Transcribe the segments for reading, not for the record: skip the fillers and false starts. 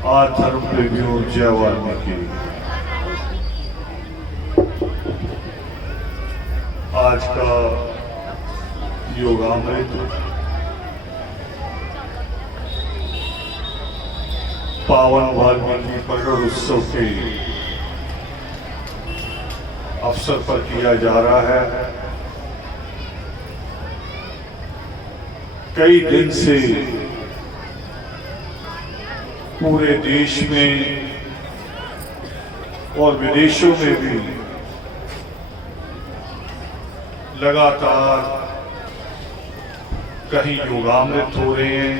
आधर्म प्रेमियों जय वाल्मीकि। आज का योगामृत पावन वाल्मीकि प्रकट उत्सव के अवसर पर किया जा रहा है। कई दिन से पूरे देश में और विदेशों में भी लगातार कहीं योगामृत हो रहे हैं,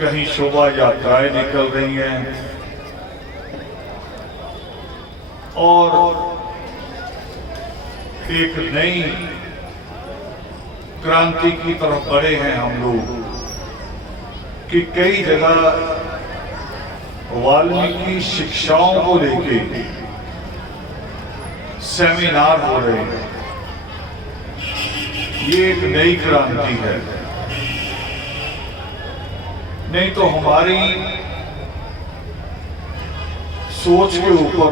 कहीं शोभा यात्राएं निकल रही हैं और एक नई क्रांति की तरफ बढ़े हैं हम लोग कि कई जगह वाल्मीकि शिक्षाओं को लेके सेमिनार हो रहे हैं। ये एक नई क्रांति है। नहीं तो हमारी सोच के ऊपर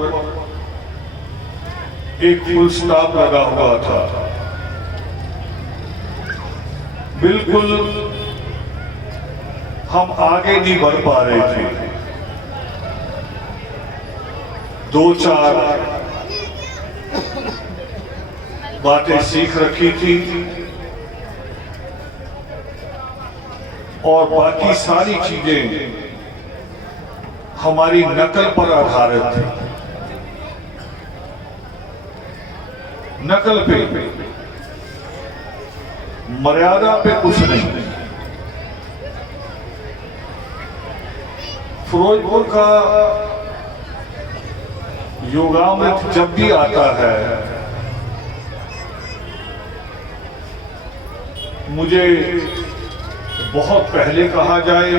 एक फुल स्टॉप लगा हुआ था। बिल्कुल हम आगे नहीं बढ़ पा रहे थे। दो चार बातें सीख रखी थी और बाकी सारी चीजें हमारी नकल पर आधारित थी। नकल पे, मर्यादा पे कुछ नहीं। फिरोजपुर का योगामृत जब भी आता है मुझे बहुत पहले कहा जाए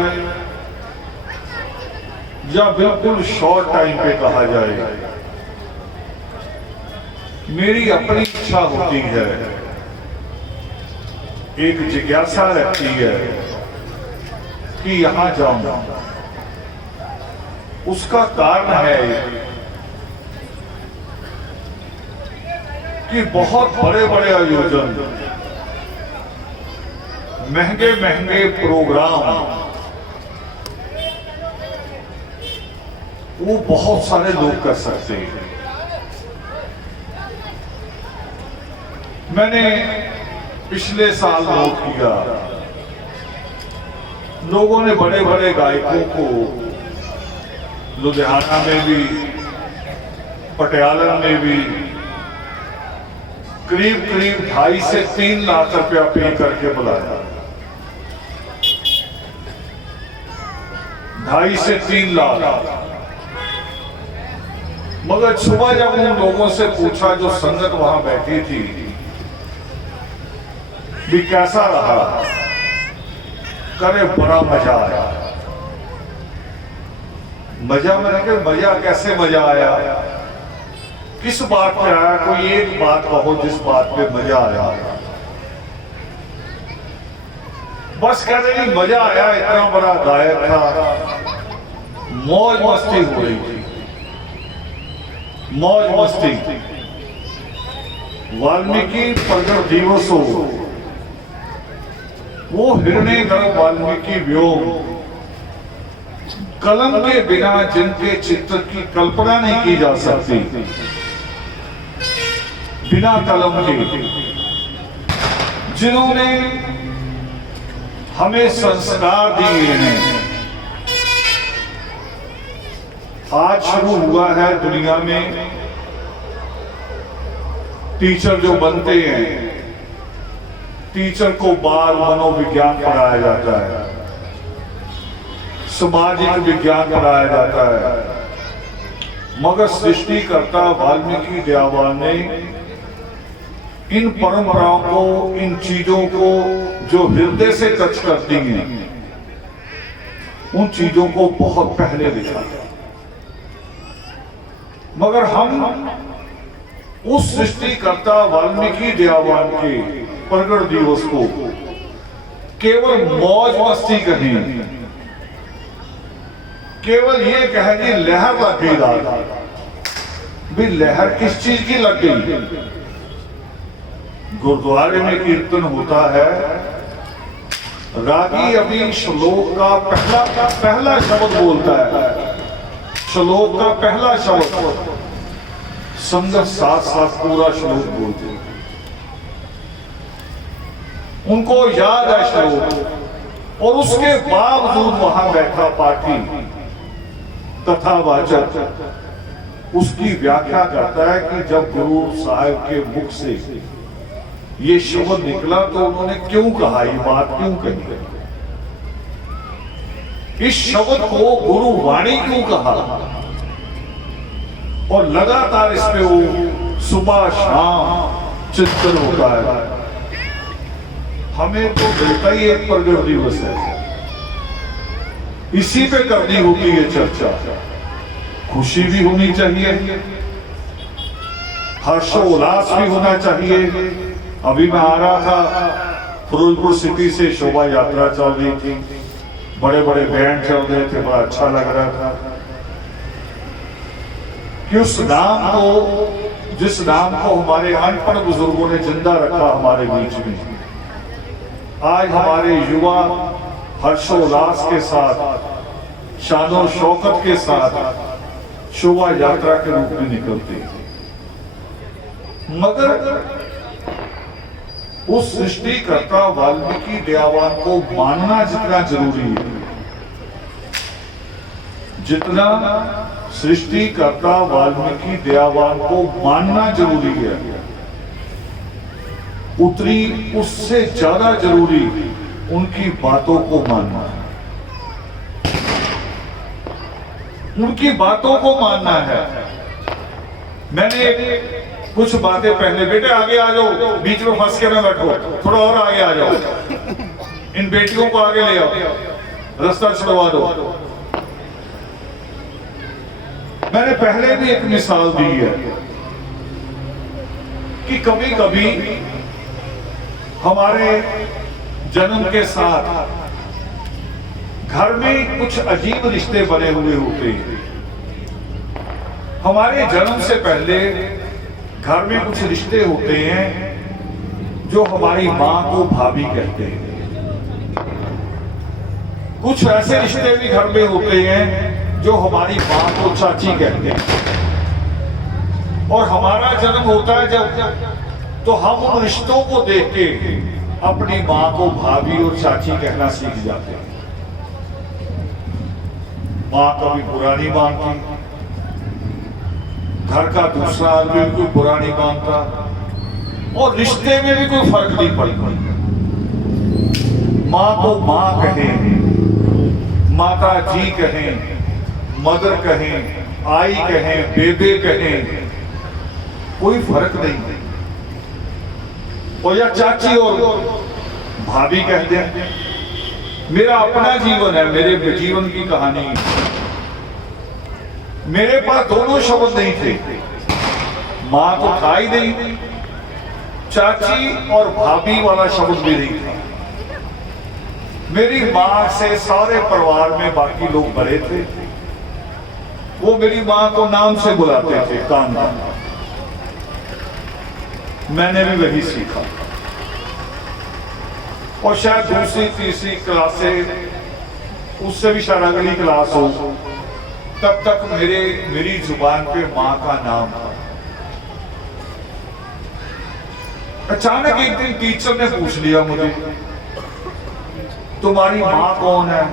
या बिल्कुल शॉर्ट टाइम पे कहा जाए, मेरी अपनी इच्छा होती है, एक जिज्ञासा रहती है कि यहां जाऊं। उसका कारण है कि बहुत बड़े बड़े आयोजन, महंगे महंगे प्रोग्राम, वो बहुत सारे लोग कर सकते हैं। मैंने पिछले साल नोट किया, लोगों ने बड़े बड़े गायकों को लुधियाना में भी, पटियाला में भी करीब करीब 2.5 से 3 लाख रुपया पे करके बुलाया। 2.5 से 3 लाख। मगर सुबह जब उन लोगों से पूछा जो संगत वहां बैठी थी भी कैसा रहा, करे बड़ा मजा आया। मजा मैंने कहा मजा कैसे मजा आया, किस बात पे आया, कोई एक बात कहो जिस बात पे मजा आया। बस कहते नहीं मजा आया, इतना बड़ा गायक था, मौज मस्ती हो रही थी, मौज मस्ती। वाल्मीकि प्रकट दिवस हो, वो हिरण्य गर्भ वाल्मीकि व्योम, कलम के बिना जिनके चित्र की कल्पना नहीं की जा सकती, बिना कलम के, जिन्होंने हमें संस्कार दिए हैं। आज शुरू हुआ है दुनिया में टीचर जो बनते हैं, टीचर को बाल मनोविज्ञान पढ़ाया जाता है, सामाजिक विज्ञान पढ़ाया जाता है। मगर सृष्टिकर्ता वाल्मीकि दयावान ने इन परंपराओं को, इन चीजों को जो हृदय से टच करती हैं, उन चीजों को बहुत पहले लिखा। मगर हम उस सृष्टिकर्ता वाल्मीकि दयावान के प्रकट दिवस को केवल मौज मस्ती कहें, केवल ये कहे कि लहर लग गई रात, भी लहर किस चीज की लग गई? गुरुद्वारे में कीर्तन होता है, रागी अभी श्लोक का पहला शब्द बोलता है, श्लोक का पहला शब्द, संगत साथ साथ पूरा श्लोक बोलते, उनको याद है श्लोक, और उसके बावजूद वहां बैठा पाठी कथावाचक उसकी व्याख्या करता है कि जब गुरु साहिब के मुख से ये शब्द निकला तो उन्होंने क्यों कहा, ये बात क्यों कही, इस शब्द को गुरु वाणी क्यों कहा, और लगातार इस पे वो सुबह शाम चिंतन होता है। हमें तो मिलता ही एक प्रगट दिवस है, इसी पे करनी होती है चर्चा, खुशी भी होनी चाहिए, हर्षोल्लास भी होना चाहिए। अभी मैं आ रहा था, फिरोजपुर सिटी से शोभा यात्रा चल रही थी, बड़े बड़े बैंड चल रहे थे, बड़ा अच्छा लग रहा था कि उस नाम को, जिस नाम को हमारे अनपढ़ बुजुर्गों ने जिंदा रखा हमारे बीच में, आज हमारे युवा हर्षोल्लास के साथ, शानो शौकत के साथ शोभा यात्रा के रूप में निकलते हैं। मगर उस सृष्टिकर्ता वाल्मीकि दयावान को मानना जितना जरूरी है, जितना सृष्टिकर्ता वाल्मीकि दयावान को मानना जरूरी है, उतनी उससे ज्यादा जरूरी उनकी बातों को मानना है, उनकी बातों को मानना है। मैंने कुछ बातें पहले, बेटे आगे आ जाओ, बीच में फंस के ना बैठो, थोड़ा और आगे आ जाओ, इन बेटियों को आगे ले आओ, रास्ता छुड़वा दो। मैंने पहले भी एक मिसाल दी है कि कभी कभी हमारे जन्म के साथ घर में कुछ अजीब रिश्ते बने हुए होते हैं। हमारे जन्म से पहले घर में कुछ रिश्ते होते हैं जो हमारी मां को भाभी कहते हैं, कुछ ऐसे रिश्ते भी घर में होते हैं जो हमारी मां को चाची कहते हैं। और हमारा जन्म होता है जब, तो हम उन रिश्तों को देख के अपनी मां को भाभी और चाची कहना सीख जाते हैं। मां कभी बुरा नहीं मानती, घर का दूसरा आदमी भी कोई बुरा नहीं मानता, और रिश्ते में भी कोई फर्क नहीं पड़ता। मां को मां कहें, माता जी कहें, मदर कहें, आई कहें, बेबे कहें, कोई फर्क नहीं। और या चाची और भाभी कहते हैं। मेरा अपना जीवन है, मेरे जीवन की कहानी। मेरे पास दोनों शब्द नहीं थे, मां तो था ही नहीं, चाची और भाभी वाला शब्द भी नहीं था। मेरी मां से सारे परिवार में बाकी लोग बड़े थे, वो मेरी मां को नाम से बुलाते थे, कान्हा। मैंने भी वही सीखा, और शायद दूसरी तीसरी क्लास से, उससे भी शायद अगली क्लास हो, तब तक मेरी जुबान पे मां का नाम था। अचानक एक दिन टीचर ने पूछ लिया मुझे, तुम्हारी मां कौन है?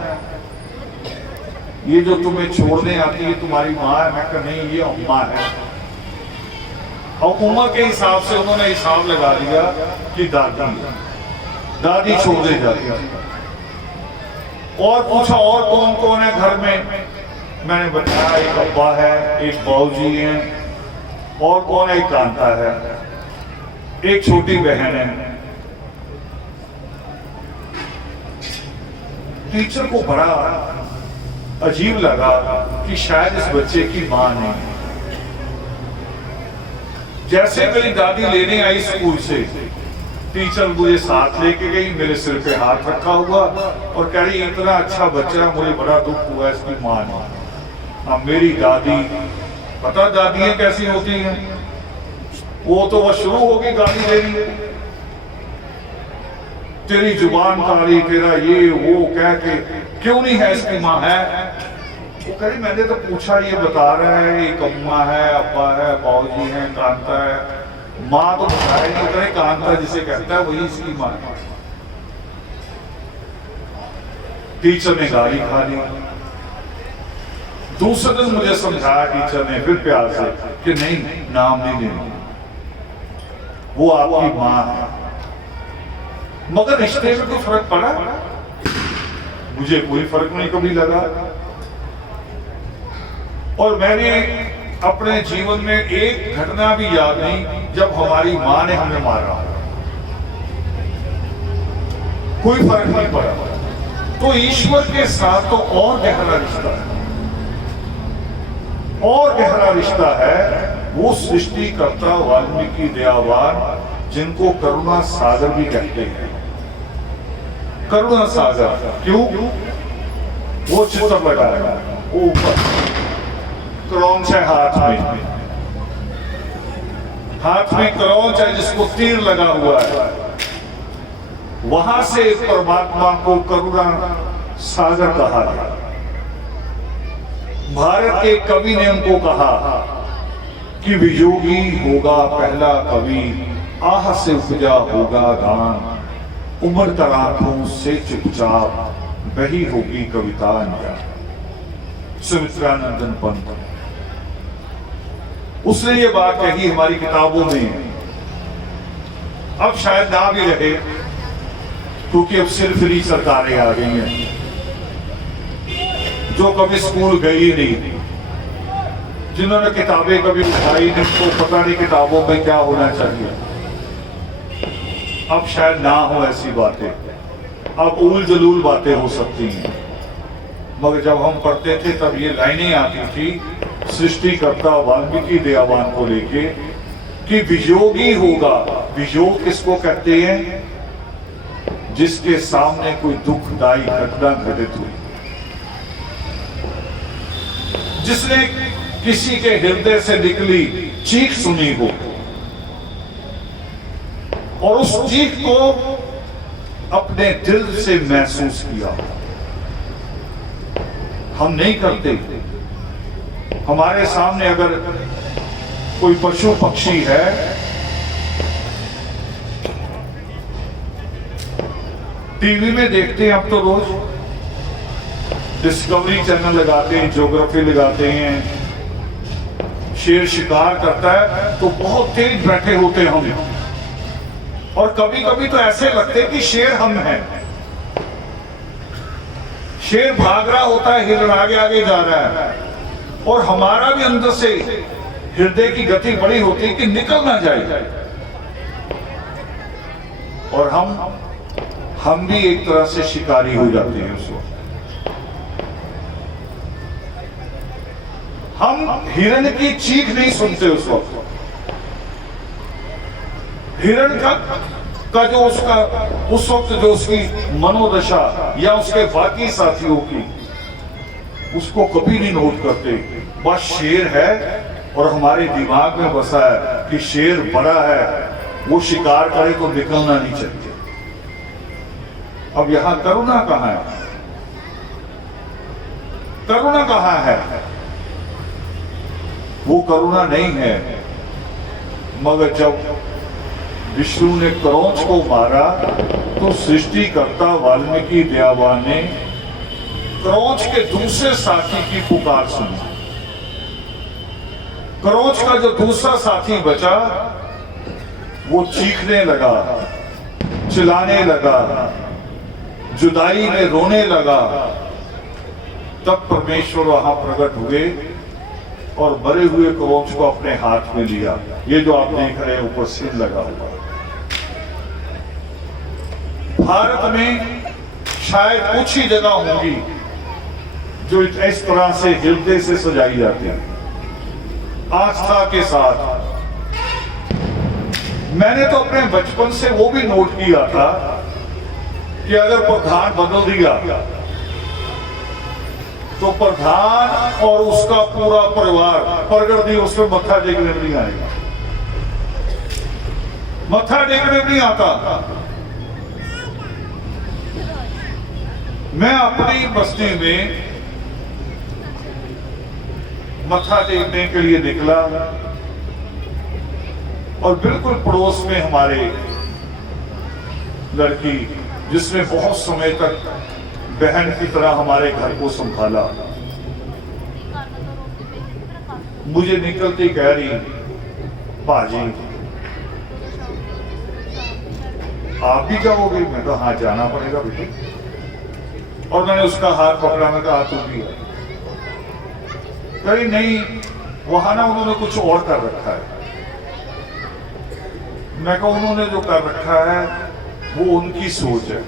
ये जो तुम्हें छोड़ने आती है तुम्हारी मां है? मैं कहा नहीं, ये अम्मा है। और उम्र के हिसाब से उन्होंने हिसाब लगा दिया कि दादी छोड़ने जाती है। और पूछा और कौन कौन है घर में? मैंने बताया एक अब्बा है, एक बाबूजी हैं, और कौन है? एक कांता है, एक छोटी बहन है। टीचर को बड़ा अजीब लगा कि शायद इस बच्चे की मां नहीं। जैसे मेरी दादी लेने आई स्कूल से, टीचर मुझे साथ लेके गई, मेरे सिर पे हाथ रखा हुआ और कह रही इतना अच्छा बच्चा, मुझे बड़ा दुख हुआ इसकी मां नहीं। अब मेरी दादी, पता दादियां कैसी होती हैं, वो तो वह शुरू होगी गाली देनी, तेरी जुबान काली, तेरा ये वो कह के, क्यों नहीं है इसकी माँ है, वो कहे मैंने तो पूछा, ये बता रहा है एक अम्मा है, अब्बा है, बाबूजी है, कांता है, माँ तो बताया नहीं, करे कांता जिसे कहता है वही इसकी माँ है। टीचर ने गाली खा ली, दूसरे दिन मुझे समझाया टीचर ने फिर प्यार से कि नहीं, नाम नहीं लेना, वो आपकी माँ है। मगर रिश्ते में कोई फर्क पड़ा? मुझे कोई फर्क नहीं कभी लगा। और मैंने अपने जीवन में एक घटना भी याद नहीं जब हमारी माँ ने हमें मारा, कोई फर्क नहीं पड़ा। तो ईश्वर के साथ तो और गहरा रिश्ता है, और गहरा रिश्ता है। वो सृष्टिकर्ता वाल्मीकि दयावान, जिनको करुणा सागर भी कहते हैं। करुणा सागर क्यों? वो चित्र लगाया, वो ऊपर क्रौंच है हाथ में क्रौंच है जिसको तीर लगा हुआ है, वहां से परमात्मा को करुणा सागर कहा गया। भारत के कवि ने उनको कहा कि वियोगी होगा पहला कवि, आह से उपजा होगा गान, उम्र तराखों से चुपचाप वही होगी कविता अंजान। सुमित्रानंदन पंत, उसने ये बात कही हमारी किताबों में, अब शायद ना भी रहे क्योंकि अब सिर्फ ही सरकारें आ गई हैं, जो कभी स्कूल गई नहीं, जिन्होंने किताबें कभी उठाई नहीं, तो पता नहीं किताबों में क्या होना चाहिए। अब शायद ना हो ऐसी बातें, अब उल जलूल बातें हो सकती हैं। मगर जब हम पढ़ते थे तब ये लाइनें आती थी सृष्टिकर्ता वाल्मीकि दयावान को लेके कि वियोगी होगा। वियोग किसको कहते हैं? जिसके सामने कोई दुखदायी घटना घटित हुई, जिसने किसी के हृदय से निकली चीख सुनी हो और उस चीख को अपने दिल से महसूस किया। हम नहीं करते। हमारे सामने अगर कोई पशु पक्षी है, टीवी में देखते हैं अब तो रोज, डिस्कवरी चैनल लगाते हैं, ज्योग्राफी लगाते हैं, शेर शिकार करता है तो बहुत तेज बैठे होते हैं हम, और कभी कभी तो ऐसे लगते हैं कि शेर हम हैं। शेर भाग रहा होता है, हिरण आगे आगे जा रहा है, और हमारा भी अंदर से हृदय की गति बड़ी होती है कि निकल ना जाए, और हम भी एक तरह से शिकारी हो जाते हैं उस वक्त। हम हिरण की चीख नहीं सुनते उस वक्त। हिरण का जो उसका उस वक्त जो उसकी मनोदशा या उसके बाकी साथियों की, उसको कभी नहीं नोट करते। बस शेर है और हमारे दिमाग में बसा है कि शेर बड़ा है, वो शिकार करे तो निकलना नहीं चाहिए। अब यहां करुणा कहां है? करुणा कहां है? वो करुणा नहीं है। मगर जब विष्णु ने क्रौंच को मारा तो सृष्टिकर्ता वाल्मीकि दयावान ने क्रौंच के दूसरे साथी की पुकार सुनी। क्रौंच का जो दूसरा साथी बचा वो चीखने लगा, चिल्लाने लगा, जुदाई में रोने लगा। तब परमेश्वर वहां प्रकट हुए और मरे हुए क्रौंच को अपने हाथ में लिया। ये जो आप देख रहे हैं ऊपर सिर लगा हुआ। भारत में शायद कुछ ही जगह होंगी जो इस तरह से हृदय से सजाई जाती है, आस्था के साथ। मैंने तो अपने बचपन से वो भी नोट किया था कि अगर प्रधान बदल दिया तो प्रधान और उसका पूरा परिवार प्रगट दिवस में मत्था टेकने नहीं आएगा, मत्था टेकने नहीं आता। मैं अपनी बस्ती में मत्था टेकने के लिए निकला और बिल्कुल पड़ोस में हमारे लड़की, जिसने बहुत समय तक बहन की तरह हमारे घर को संभाला, मुझे निकलती कह रही, बाजी आप भी जाओगे? मैं कहा हाँ जाना पड़ेगा बेटी। और मैंने उसका हाथ पकड़ा, मैं कहा तुम भी है। कहीं नहीं, वहां ना उन्होंने कुछ और कर रखा है। मैं कहा उन्होंने जो कर रखा है वो उनकी सोच है,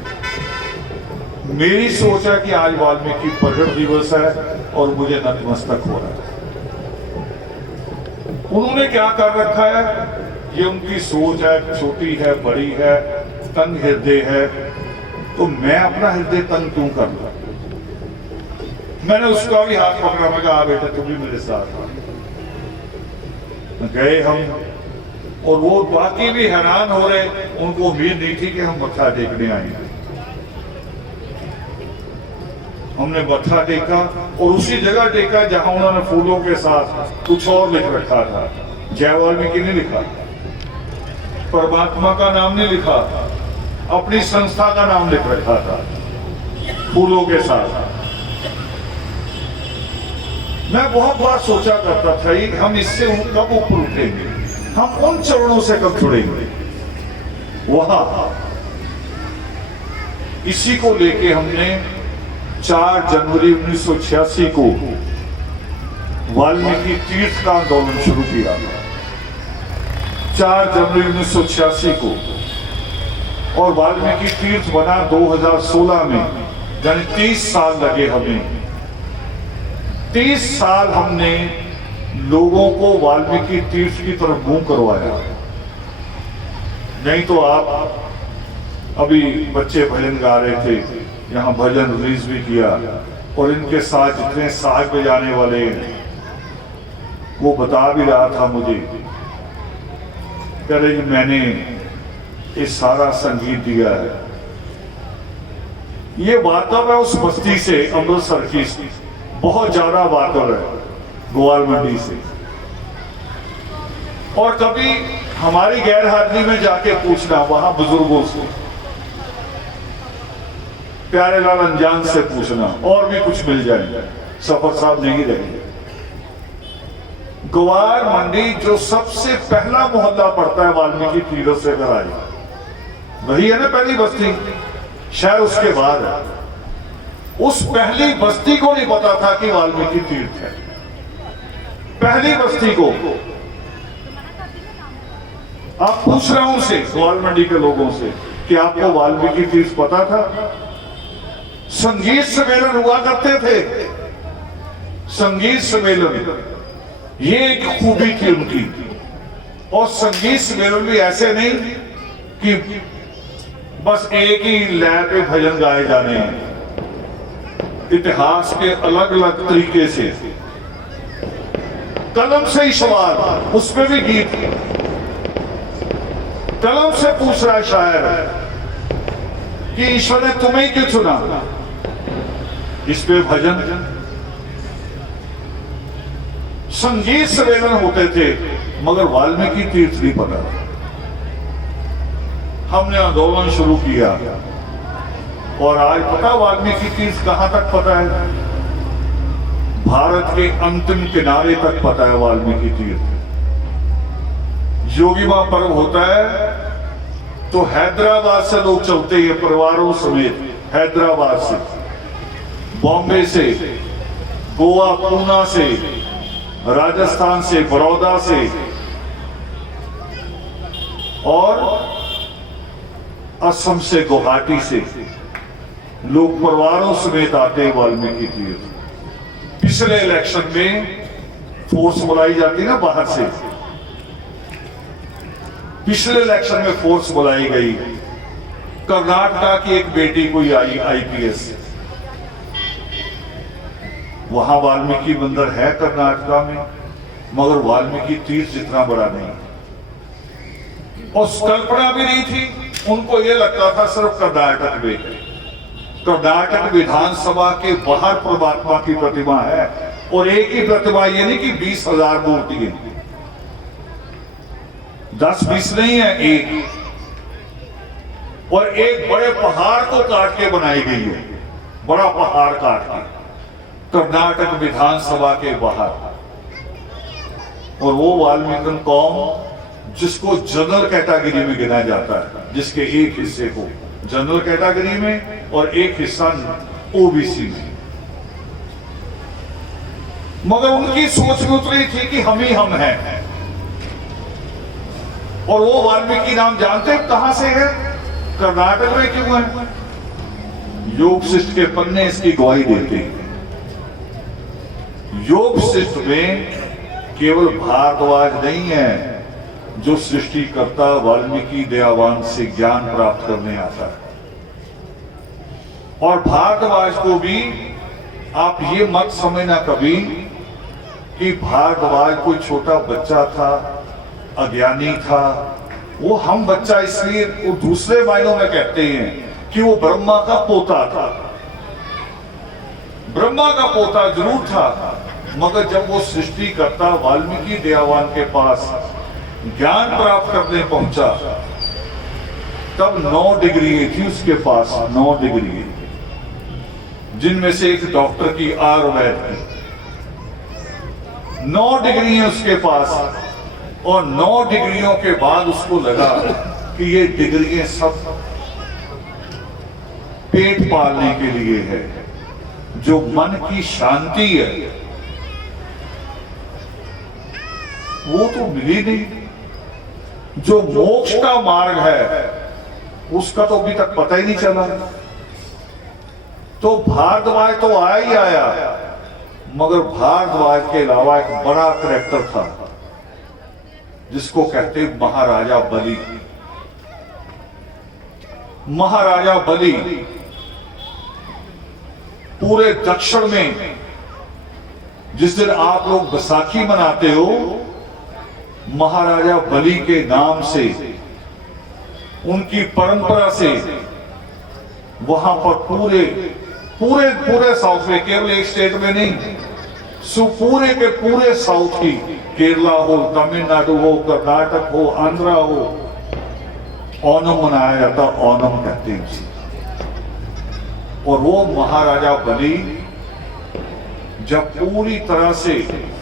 मेरी सोच है कि आज वाल्मीकि प्रगट दिवस है और मुझे नतमस्तक हो रहा है। उन्होंने क्या कर रखा है ये उनकी सोच है, छोटी है, बड़ी है, तंग हृदय है, तो मैं अपना हृदय तंग क्यों कर लूं? मैंने उसका भी हाथ पकड़ा, मैं कहा बेटा तुम भी मेरे साथ। गए हम, और वो बाकी भी हैरान हो रहे, उनको उम्मीद नहीं थी कि हम मत्था टेकने आएंगे। हमने मत्था टेका और उसी जगह टेका जहां उन्होंने फूलों के साथ कुछ और लिख रखा था। जय वाल्मीकि नहीं लिखा, परमात्मा का नाम नहीं लिखा, अपनी संस्था का नाम लिख रखा था फूलों के साथ। मैं बहुत बार सोचा करता था कि हम इससे कब ऊपर उठेंगे, हम उन चरणों से कब जुड़ेंगे। वहां इसी को लेके हमने 4 जनवरी 1986 को वाल्मीकि तीर्थ का आंदोलन शुरू किया। 4 जनवरी 1986 को, और वाल्मीकि तीर्थ बना 2016 में, यानी 30 साल लगे हमें। 30 साल हमने लोगों को वाल्मीकि तीर्थ की तरफ मुंह करवाया। नहीं तो आप, अभी बच्चे भजन गा रहे थे, यहाँ भजन रिलीज भी किया, और इनके साथ जितने साज बजाने वाले हैं, वो बता भी रहा था मुझे, कह रहे मैंने ये सारा संगीत दिया है। ये वातावरण है उस बस्ती से, अमृतसर की, बहुत ज्यादा वातावरण है ग्वाल मंडी से। और कभी हमारी गैर हाजिरी में जाके पूछना वहां बुजुर्गों से, प्यारे लाल अंजान से पूछना, और भी कुछ मिल जाएगा, सफर साहब नहीं रहेंगे। ग्वाल मंडी जो सबसे पहला मोहल्ला पड़ता है वाल्मीकि तीर्थ से अगर आए, वही है ना पहली बस्ती, शायद उसके बाद है। उस पहली बस्ती को नहीं पता था कि वाल्मीकि तीर्थ है। पहली बस्ती को आप पूछ रहा हूं उनसे, ग्वाल मंडी के लोगों से, कि आपको वाल्मीकि तीर्थ पता था? संगीत सम्मेलन हुआ करते थे, संगीत सम्मेलन, ये एक खूबी थी उनकी। और संगीत सम्मेलन भी ऐसे नहीं कि बस एक ही लय पे भजन गाए जाने हैं, इतिहास के अलग अलग तरीके से, कलम से ही सवाल, उसमें भी गीत, कलम से पूछ रहा है शायर कि ईश्वर ने तुम्हें क्यों चुना, इस पे भजन। संगीत सम्मेलन होते थे, मगर वाल्मीकि तीर्थ नहीं पता। हमने आंदोलन शुरू किया, और आज पता वाल्मीकि तीर्थ कहां तक पता है? भारत के अंतिम किनारे तक पता है वाल्मीकि तीर्थ। योगी मां पर्व होता है तो हैदराबाद से लोग चलते हैं परिवारों समेत, हैदराबाद से, बॉम्बे से, गोवा, पूना से, राजस्थान से, बड़ौदा से, और असम से, गुवाहाटी से लोग परिवारों समेत आते हैं वाल्मीकि तीर्थ। पिछले इलेक्शन में फोर्स बुलाई जाती है ना बाहर से, पिछले इलेक्शन में फोर्स बुलाई गई, कर्नाटका की एक बेटी कोई आई IPS, वहां वाल्मीकि मंदिर है कर्नाटका में, मगर वाल्मीकि तीर्थ जितना बड़ा नहीं। और कल्पना भी नहीं थी, उनको यह लगता था सिर्फ कर्नाटक में, कर्नाटक विधानसभा के बाहर परमात्मा की प्रतिमा है। और एक ही प्रतिमा, ये नहीं कि 20,000 मूर्ति है, 10-20 नहीं है, एक। और एक बड़े पहाड़ को काट के बनाई गई है, बड़ा पहाड़ काट के कर्नाटक विधानसभा के बाहर। और वो वाल्मीकि कौम जिसको जनरल कैटेगरी में गिना जाता है, जिसके एक हिस्से को जनरल कैटेगरी में और एक हिस्सा ओबीसी में। मगर उनकी सोच में उतरी थी कि हम ही हम हैं। और वो वाल्मीकि नाम जानते हैं कहां से है, कर्नाटक में क्यों है? योग शिष्ट के पन्ने इसकी गवाही देते हैं। योग शिष्ट में केवल भारद्वाज नहीं है जो सृष्टिकर्ता वाल्मीकि दयावान से ज्ञान प्राप्त करने आता है। और भारद्वाज को भी आप ये मत समझना कभी कि भारद्वाज कोई छोटा बच्चा था, अज्ञानी था। वो हम बच्चा इसलिए वो दूसरे मायनों में कहते हैं कि वो ब्रह्मा का पोता था। ब्रह्मा का पोता जरूर था, मगर जब वो सृष्टिकर्ता वाल्मीकि दयावान के पास ज्ञान प्राप्त करने पहुंचा, तब 9 डिग्री थी उसके पास, 9 डिग्री, जिनमें से एक डॉक्टर की आयुर्वेद की 9 डिग्री है उसके पास। और 9 डिग्रियों के बाद उसको लगा कि ये डिग्रियां सब पेट पालने के लिए है, जो मन की शांति है वो तो मिली नहीं। जो मोक्ष का मार्ग है उसका तो अभी तक पता ही नहीं चला। तो भारद्वाज तो आया ही आया, मगर भारद्वाज के अलावा एक बड़ा करैक्टर था जिसको कहते महाराजा बलि। महाराजा बलि पूरे दक्षिण में जिस दिन आप लोग बैसाखी मनाते हो, महाराजा बलि के नाम से, उनकी परंपरा से वहां पर पूरे पूरे पूरे साउथ में, केवल एक स्टेट में नहीं, पूरे के पूरे साउथ की, केरला हो, तमिलनाडु हो, कर्नाटक हो, आंध्रा हो, ओणम मनाया जाता। ओणम कहते हैं उसे। और वो महाराजा बलि जब पूरी तरह से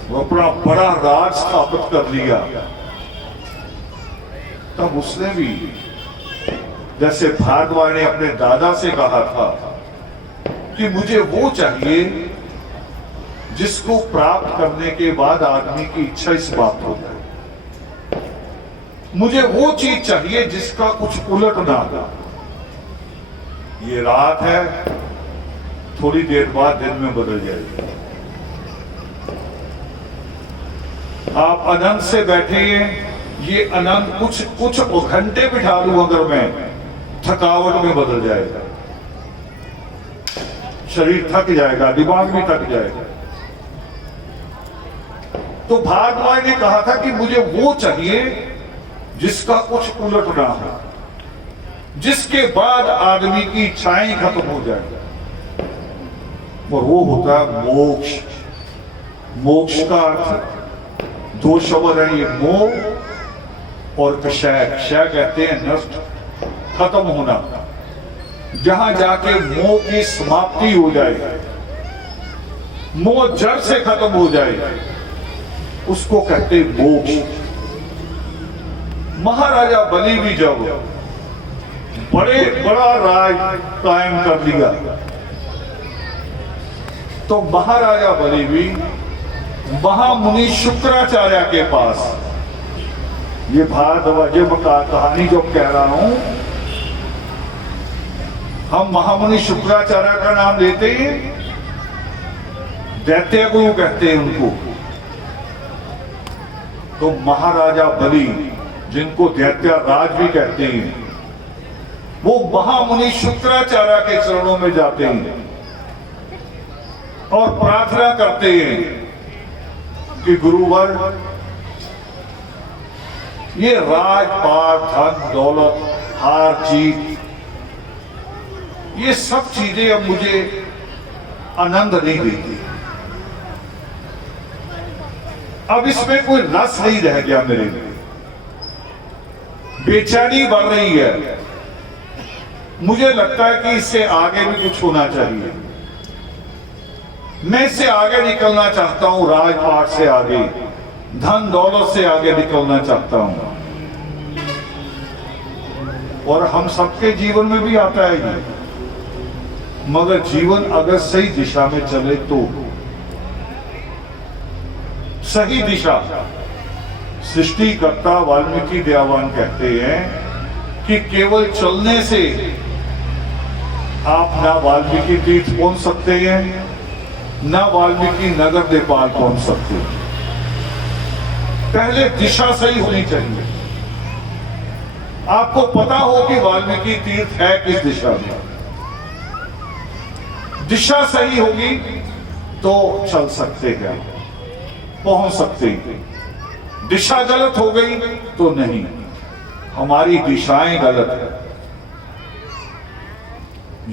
वो अपना बड़ा राज स्थापित कर लिया, तब उसने भी, जैसे भारद्वाज ने अपने दादा से कहा था कि मुझे वो चाहिए जिसको प्राप्त करने के बाद आदमी की इच्छा इस बात हो जाए। मुझे वो चीज चाहिए जिसका कुछ उलट ना हो। ये रात है, थोड़ी देर बाद दिन में बदल जाएगी। आप अनंत से बैठे हैं, ये अनंत कुछ घंटे बिठा लूं अगर मैं, थकावट में बदल जाएगा। शरीर थक जाएगा, दिमाग भी थक जाएगा। तो भारद्वाज ने कहा था कि मुझे वो चाहिए जिसका कुछ उलट ना हो, जिसके बाद आदमी की इच्छाएं खत्म हो जाए। और वो होता है मोक्ष। मोक्ष का अर्थ 2 शब्द है, ये मोह और क्षय। क्षय कहते हैं नष्ट, खत्म होना। जहां जाके मोह की समाप्ति हो जाए, मोह जड़ से खत्म हो जाए, उसको कहते मोक्ष। महाराजा बलि भी जब बड़ा राज कायम कर लिया, तो महाराजा बलि भी महामुनि शुक्राचार्य के पास, ये भारद्वाज का कहानी जो कह रहा हूं, हम महामुनि शुक्राचार्य का नाम लेते हैं, दैत्य गुरु कहते हैं उनको। तो महाराजा बलि, जिनको दैत्य राज भी कहते हैं, वो महामुनि शुक्राचार्य के चरणों में जाते हैं और प्रार्थना करते हैं कि गुरुवर ये राजपाट, धन दौलत, हार जीत, ये सब चीजें अब मुझे आनंद नहीं देती। अब इसमें कोई रस नहीं रह गया मेरे लिए, बेचैनी बढ़ रही है। मुझे लगता है कि इससे आगे भी कुछ होना चाहिए। मैं इससे आगे निकलना चाहता हूं, राजपाट से आगे, धन दौलत से आगे निकलना चाहता हूं। और हम सबके जीवन में भी आता है ये, मगर जीवन अगर सही दिशा में चले तो। सही दिशा, सृष्टिकर्ता वाल्मीकि दयावान कहते हैं कि केवल चलने से आप ना वाल्मीकि तीर्थ पहुंच सकते हैं, ना वाल्मीकि नगर नेपाल पहुंच सकते हैं। पहले दिशा सही होनी चाहिए। आपको पता हो कि वाल्मीकि तीर्थ है किस दिशा में। दिशा सही होगी तो चल सकते हैं, पहुंच सकते हैं। दिशा गलत हो गई तो नहीं, हमारी दिशाएं गलत है।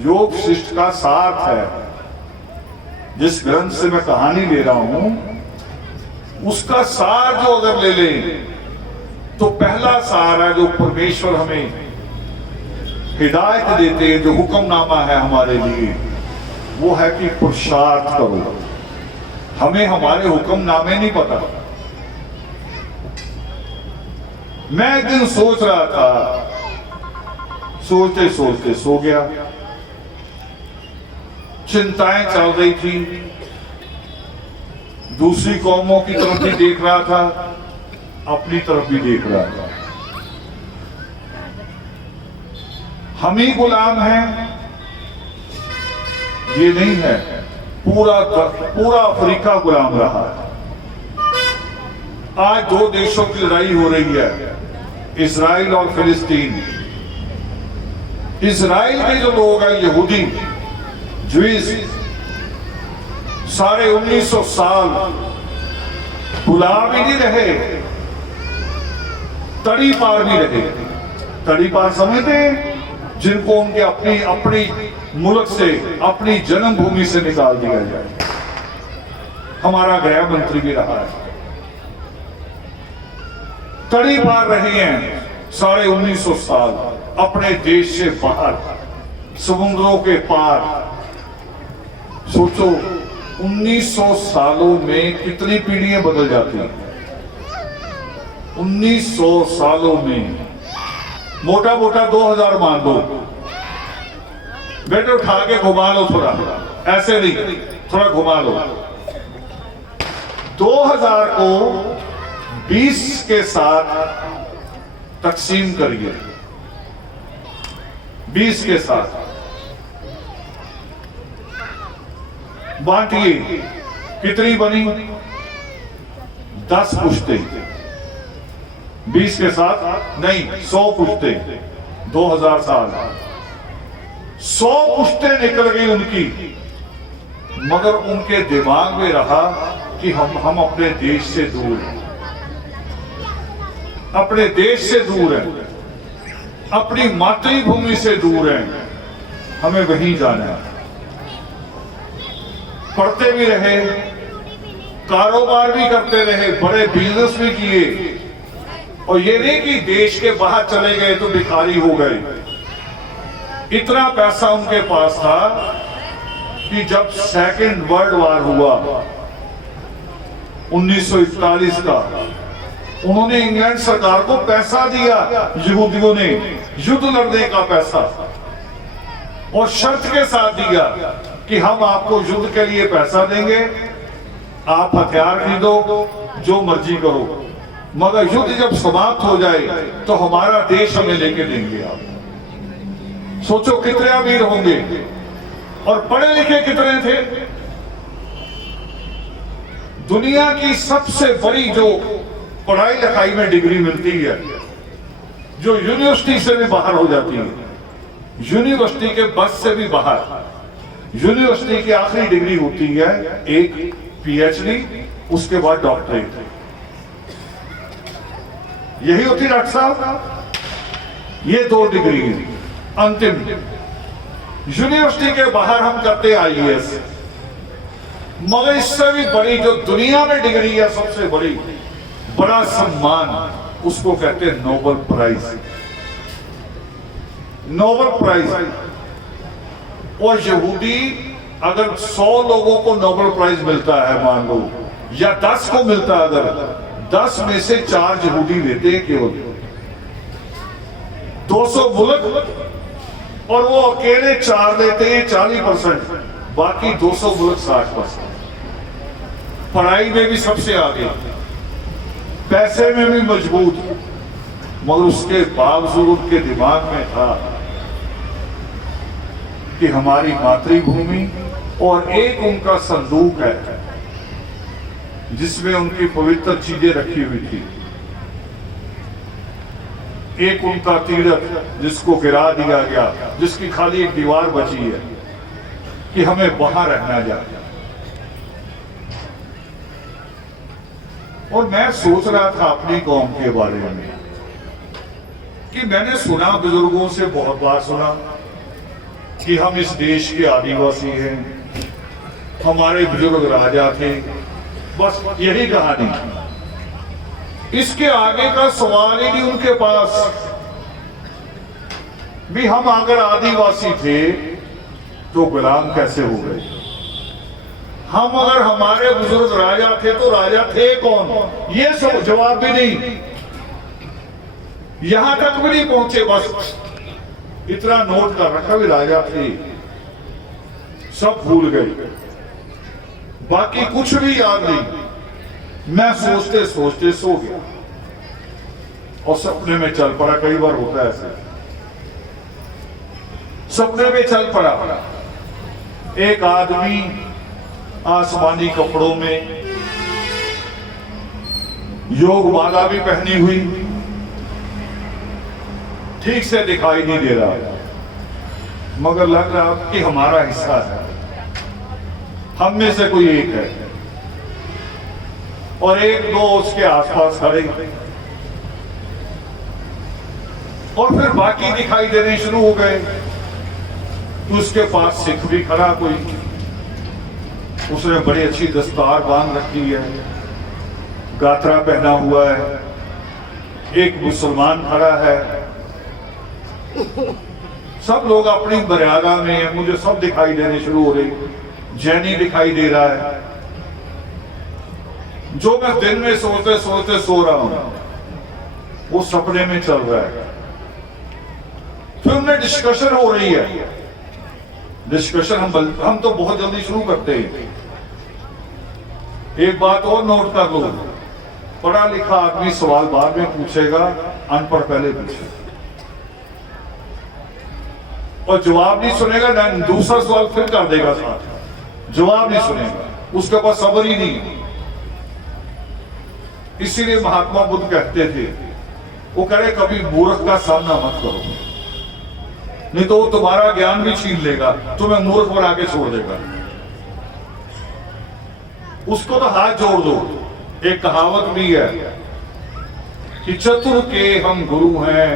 योग शिष्ट का सार्थ है। जिस ग्रंथ से मैं कहानी ले रहा हूं, उसका सार जो अगर ले लें तो पहला सार है जो परमेश्वर हमें हिदायत देते हैं, जो हुक्मनामा है हमारे लिए, वो है कि पुरुषार्थ करो। हमें हमारे हुक्मनामे नहीं पता। मैं एक दिन सोच रहा था, सोचते सोचते सो गया। चिंताएं चल रही थी, दूसरी कौमों की तरफ भी देख रहा था, अपनी तरफ भी देख रहा था। हम ही गुलाम हैं ये नहीं है, पूरा अफ्रीका गुलाम रहा है। आज दो देशों की लड़ाई हो रही है, इजराइल और फिलिस्तीन। इजराइल के जो लोग हैं, यहूदी, ज्यूज, सारे 1900 साल गुलाम ही नहीं रहे, तड़ी पार भी रहे। तड़ी पार समझते हैं? जिनको उनके अपनी मुल्क से, अपनी जन्मभूमि से निकाल दिया जाए। हमारा गृह मंत्री भी रहा है। तड़ी पार रहे हैं साढ़े 1900 साल अपने देश से बाहर, समुद्रों के पार। सोचो 1900 सालों में कितनी पीढ़ियां बदल जाती हैं। 1900 सालों में मोटा मोटा 2000 मान दो। बेटे उठा के घुमा लो, थोड़ा ऐसे नहीं, थोड़ा घुमा लो। 2000 को 20 के साथ तकसीम करिए, 20 के साथ बांटिए। कितनी बनी? 10 पुश्ते। 20 के साथ नहीं, 100 पुश्ते। 2000 साल, 100 पुश्ते निकल गई उनकी, मगर उनके दिमाग में रहा कि हम अपने देश से दूर हैं, अपने देश से दूर हैं, अपनी मातृभूमि से दूर हैं, हमें वहीं जाना है। पढ़ते भी रहे, कारोबार भी करते रहे, बड़े बिजनेस भी किए। और ये नहीं कि देश के बाहर चले गए तो भिखारी हो गए। इतना पैसा उनके पास था कि जब सेकेंड वर्ल्ड वॉर हुआ 1941 का, उन्होंने इंग्लैंड सरकार को पैसा दिया, यहूदियों ने, युद्ध लड़ने का पैसा, और शर्त के साथ दिया कि हम आपको युद्ध के लिए पैसा देंगे, आप हथियार खरीदो, जो मर्जी करो, मगर युद्ध जब समाप्त हो जाए तो हमारा देश हमें लेके देंगे आप। सोचो कितने अमीर होंगे, और पढ़े लिखे कितने थे। दुनिया की सबसे बड़ी जो पढ़ाई लिखाई में डिग्री मिलती है, जो यूनिवर्सिटी से भी बाहर हो जाती है, यूनिवर्सिटी के बस से भी बाहर, यूनिवर्सिटी की आखिरी डिग्री होती है एक पीएचडी, उसके बाद डॉक्टरेट। यही होती डॉक्टर साहब, ये 2 डिग्री अंतिम। यूनिवर्सिटी के बाहर हम करते आईएएस, मगर इससे भी बड़ी जो दुनिया में डिग्री है, सबसे बड़ी बड़ा सम्मान, उसको कहते हैं नोबेल प्राइज। Nobel prize. और यहूदी अगर 100 लोगों को नोबेल प्राइज मिलता है, मान लो, या 10 को मिलता है, अगर 10 में से 4 यहूदी लेते हैं केवल, 200 मुल्क, और वो अकेले 4 लेते हैं 40%, बाकी 200 मुल्क 60%। पढ़ाई में भी सबसे आगे, पैसे में भी मजबूत, मगर उसके बावजूद उनके दिमाग में था कि हमारी मातृभूमि, और एक उनका संदूक है जिसमें उनकी पवित्र चीजें रखी हुई थी, एक उनका तीर्थ जिसको गिरा दिया गया, जिसकी खाली एक दीवार बची है कि हमें वहां रहना जाए। और मैं सोच रहा था अपनी कौम के बारे में कि मैंने सुना, बुजुर्गों से बहुत बार सुना कि हम इस देश के आदिवासी हैं, हमारे बुजुर्ग राजा थे, बस यही कहानी। इसके आगे का सवाल ही नहीं उनके पास भी हम अगर आदिवासी थे तो गुलाम कैसे हो गए, हम अगर हमारे बुजुर्ग राजा थे तो राजा थे कौन, ये सब जवाब भी नहीं, यहां तक भी नहीं पहुंचे। बस इतना नोट कर रखा भी राजा थे, सब भूल गए, बाकी कुछ भी याद नहीं। मैं सोचते सोचते सो गया और सपने में चल पड़ा। कई बार होता है ऐसे, सपने में चल पड़ा, एक आदमी आसमानी कपड़ों में, योग माला भी पहनी हुई, ठीक से दिखाई नहीं दे रहा, मगर लग रहा कि हमारा हिस्सा है, हम में से कोई एक है। और एक दो उसके आसपास खड़े, और फिर बाकी दिखाई देने शुरू हो गए। उसके पास सिख भी खड़ा कोई, उसने बड़ी अच्छी दस्तार बांध रखी है, गात्रा पहना हुआ है, एक मुसलमान खड़ा है, सब लोग अपनी मर्यादा में है, मुझे सब दिखाई देने शुरू हो रही। जैनी दिखाई दे रहा है, जो मैं दिन में सोचते सोचते सो रहा हूं वो सपने में चल रहा है। फिर उनमें डिस्कशन हो रही है, डिस्कशन हम तो बहुत जल्दी शुरू करते हैं। एक बात और नोट कर लो, पढ़ा लिखा आदमी सवाल बाद में पूछेगा, अनपढ़ पहले पूछेगा, और जवाब नहीं सुनेगा ना, दूसरा सवाल फिर कर देगा साथ, जवाब नहीं सुनेगा, उसके पास सब्र ही नहीं। इसीलिए महात्मा बुद्ध कहते थे, वो कह रहे कभी मूर्ख का सामना मत करो, नहीं तो वो तुम्हारा ज्ञान भी छीन लेगा, तुम्हें मूर्ख बना के छोड़ देगा। उसको तो हाथ जोड़ दो। एक कहावत भी है कि चतुर के हम गुरु हैं,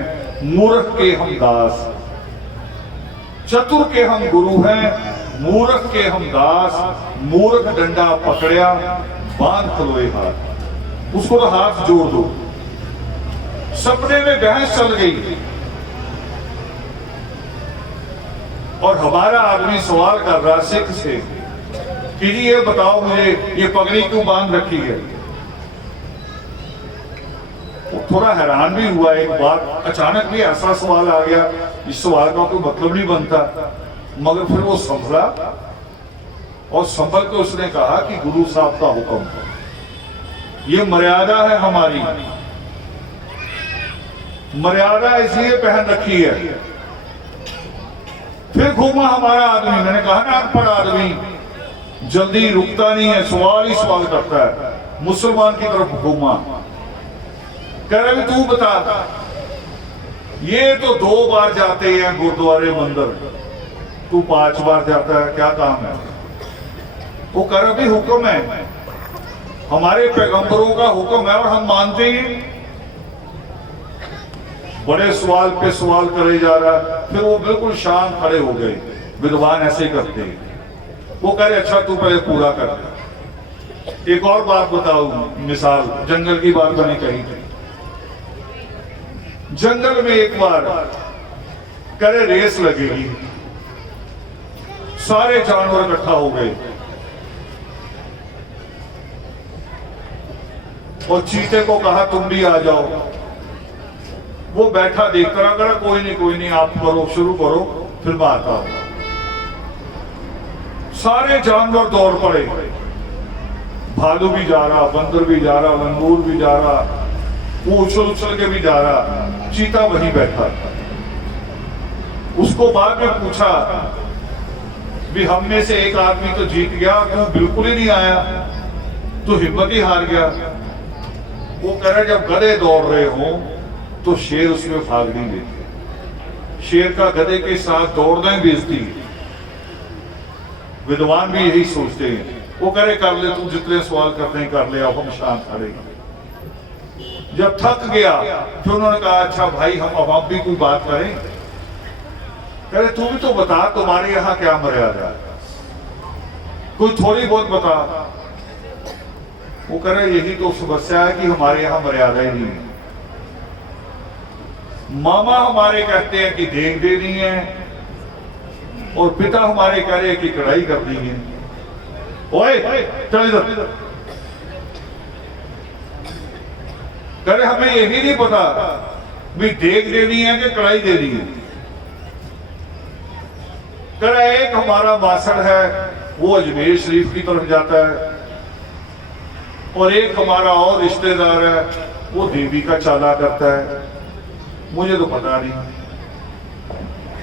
मूर्ख के हम दास। चतुर के हम गुरु हैं, मूर्ख के हम दास। मूर्ख डंडा पकड़या, बांध खलोए हाथ, उसको तो हाथ जोड़ दो। सपने में बहस चल गई और हमारा आदमी सवाल कर रहा सिख से कि जी ये बताओ मुझे, ये पगड़ी क्यों बांध रखी है। थोड़ा हैरान भी हुआ, एक बात अचानक भी ऐसा सवाल आ गया, इस सवाल का कोई मतलब नहीं बनता, मगर फिर वो संभला और संभल के उसने कहा कि गुरु साहब का हुक्म, ये मर्यादा है हमारी, मर्यादा इसलिए पहन रखी है। फिर घूमा हमारा आदमी, मैंने कहा ना अनपढ़ आदमी जल्दी रुकता नहीं है, सवाल ही सवाल करता है। मुसलमान की तरफ घूमा, कह रहे तू बता, ये तो 2 बार जाते हैं गुरुद्वारे मंदिर, तू 5 बार जाता है, क्या काम है? वो कह रहा भी हुक्म है, हमारे पैगंबरों का हुक्म है और हम मानते ही। बड़े सवाल पे सवाल करे जा रहा है। फिर वो बिल्कुल शांत खड़े हो गए। विद्वान ऐसे ही करते हैं। वो कह रहे अच्छा तू पहले पूरा कर। एक और बात बताऊं, मिसाल जंगल की बात मैंने कही थी। जंगल में एक बार करे रेस लगेगी, सारे जानवर इकट्ठा हो गए और चीते को कहा तुम भी आ जाओ। वो बैठा देखता रहा, करा कोई नहीं आप करो, शुरू करो, फिर मैं आता हूं। सारे जानवर दौड़ पड़े, भालू भी जा रहा, बंदर भी जा रहा, लंगूर भी जा रहा, वो उछल उछल के भी जा रहा, चीता वहीं बैठा। उसको बाद में पूछा भी हम में से एक आदमी तो जीत गया, तू बिल्कुल ही नहीं आया, तू हिम्मत ही हार गया। वो कह रहा जब गधे दौड़ रहे हो तो शेर उसमें भाग नहीं लेते, शेर का गधे के साथ दौड़ना ही बेइज्जती है। विद्वान भी यही सोचते हैं। वो कह रहे कर ले, तू जितने सवाल करते हैं कर ले, अब हम शांत खड़े। जब थक गया फिर उन्होंने कहा अच्छा भाई हम अब भी कोई बात करें। कह रहे तू भी तो बता तुम्हारे यहाँ क्या मर्यादा है, कोई थोड़ी बहुत बता। वो कह रहे यही तो समस्या है कि हमारे यहाँ मर्यादा ही नहीं है। मामा हमारे कहते हैं कि देख देनी है और पिता हमारे कह रहे हैं कि कढ़ाई करनी है। ओए चल इधर। कह रहे हमें यही नहीं पता भी देख देनी है कि कढ़ाई देनी है। कह रहे एक हमारा मासड़ है वो अजमेर शरीफ की तरफ जाता है और एक हमारा और रिश्तेदार है वो देवी का चाला करता है, मुझे तो पता नहीं।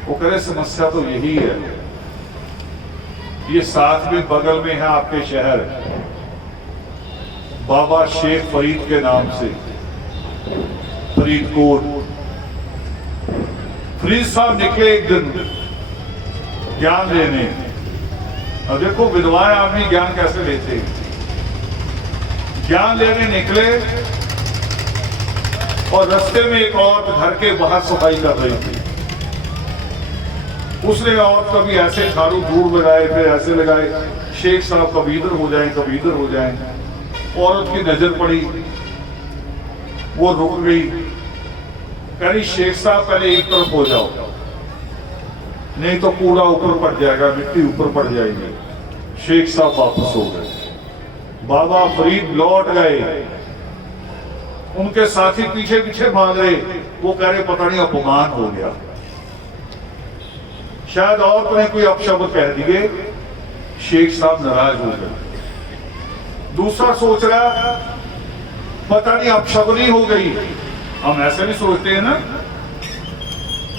वो कह रहे समस्या तो यही है, ये साथ में बगल में है आपके शहर बाबा शेख फरीद के नाम से, फरीदकोट। फरीद साहब निकले एक दिन ज्ञान लेने। अब देखो विद्वान आदमी ज्ञान कैसे लेते हैं। ज्ञान लेने निकले और रास्ते में एक औरत घर के बाहर सफाई कर रही थी। उसने औरत कभी ऐसे झाड़ू दूर लगाए, फिर ऐसे लगाए, शेख साहब कभी इधर हो जाए कभी इधर हो जाए। औरत की नजर पड़ी, वो रुक गई, कह रही शेख साहब पहले एक तरफ हो जाओ, नहीं तो कूड़ा ऊपर पड़ जाएगा, मिट्टी ऊपर पड़ जाएगी। शेख साहब वापस हो गए। बाबा फरीद लौट गए, उनके साथी पीछे पीछे भाग रहे। वो कह रहे पता नहीं अपमान हो गया, शायद औरत ने कोई अपशब्द कह दिए, शेख साहब नाराज हो गए। दूसरा सोच रहा पता नहीं अपशब्द हो गई। हम ऐसे भी सोचते हैं ना,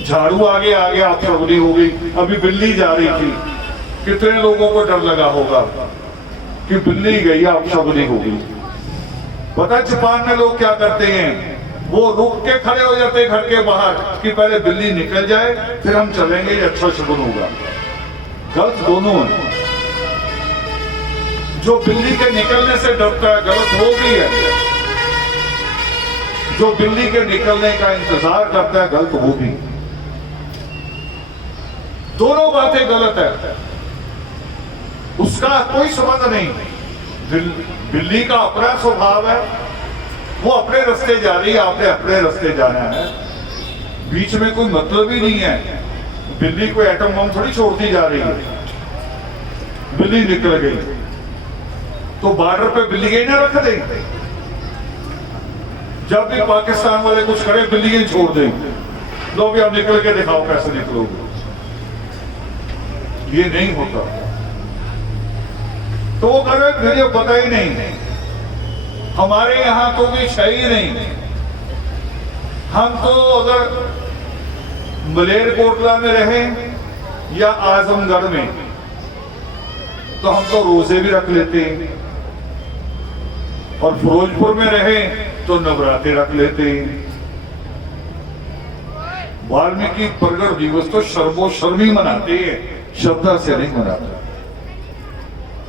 झाड़ू आगे आ गया अपशब्द हो गई। अभी बिल्ली जा रही थी, कितने लोगों को डर लगा होगा कि बिल्ली गई अपशब्द हो गई। पता है जापान में लोग क्या करते हैं, वो रुक के खड़े हो जाते हैं घर के बाहर कि पहले बिल्ली निकल जाए फिर हम चलेंगे, ये अच्छा शगुन होगा। गलत दोनों है। जो बिल्ली के निकलने से डरता है गलत वो भी है, जो बिल्ली के निकलने का इंतजार करता है गलत वो भी। दोनों बातें गलत है, उसका कोई संबंध नहीं। बिल्ली का अपना स्वभाव है, वो अपने रास्ते जा रही है, आपने अपने रास्ते जाना है, बीच में कोई मतलब ही नहीं है। बिल्ली को एटम बम थोड़ी छोड़ती जा रही है। बिल्ली निकल गई तो बॉर्डर पे बिल्ली ही ना रख दे, जब भी पाकिस्तान वाले कुछ करे बिल्ली ही छोड़ देंगे, लो भी आप निकल के दिखाओ कैसे निकलोगे। ये नहीं होता। तो वो करे मुझे पता ही नहीं, हमारे यहां तो भी है ही नहीं। हम तो अगर मलेरकोटला में रहें या आजमगढ़ में तो हम तो रोजे भी रख लेते हैं, और फिरोजपुर में रहें तो नवरात्रे रख लेते हैं। वाल्मीकि प्रगट दिवस तो शर्मो शर्मी मनाते हैं श्रद्धा से नहीं मनाते,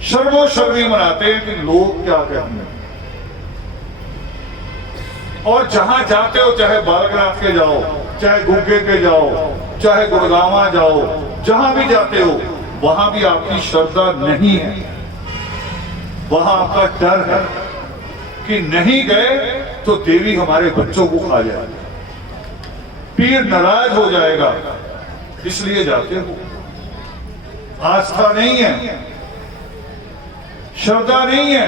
शर्मो शर्मी मनाते हैं कि लोग क्या कहेंगे। और जहां जाते हो, चाहे बालकनाथ के जाओ, चाहे गुग्गे के जाओ, चाहे गुड़गावा जाओ, जहां भी जाते हो वहां भी आपकी श्रद्धा नहीं है, वहां आपका डर है कि नहीं गए तो देवी हमारे बच्चों को खा जाएगी, पीर नाराज हो जाएगा, इसलिए जाते हो। आस्था नहीं है, श्रद्धा नहीं है।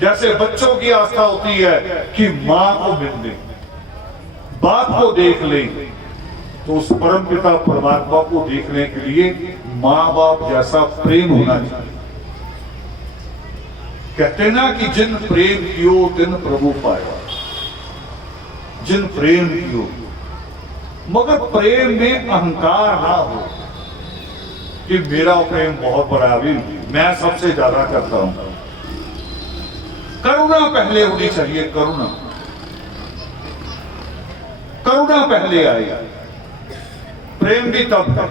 जैसे बच्चों की आस्था होती है कि मां को मिल ले, बाप को देख ले, तो उस परम पिता परमात्मा को देखने के लिए मां बाप जैसा प्रेम होना चाहिए। कहते ना कि जिन प्रेम कियो तिन प्रभु पाया, जिन प्रेम कियो, मगर प्रेम में अहंकार ना हो कि मेरा प्रेम बहुत बड़ा है, मैं सबसे ज्यादा करता हूं। करुणा पहले होनी चाहिए, करुणा, करुणा पहले आएगा, प्रेम भी तब है।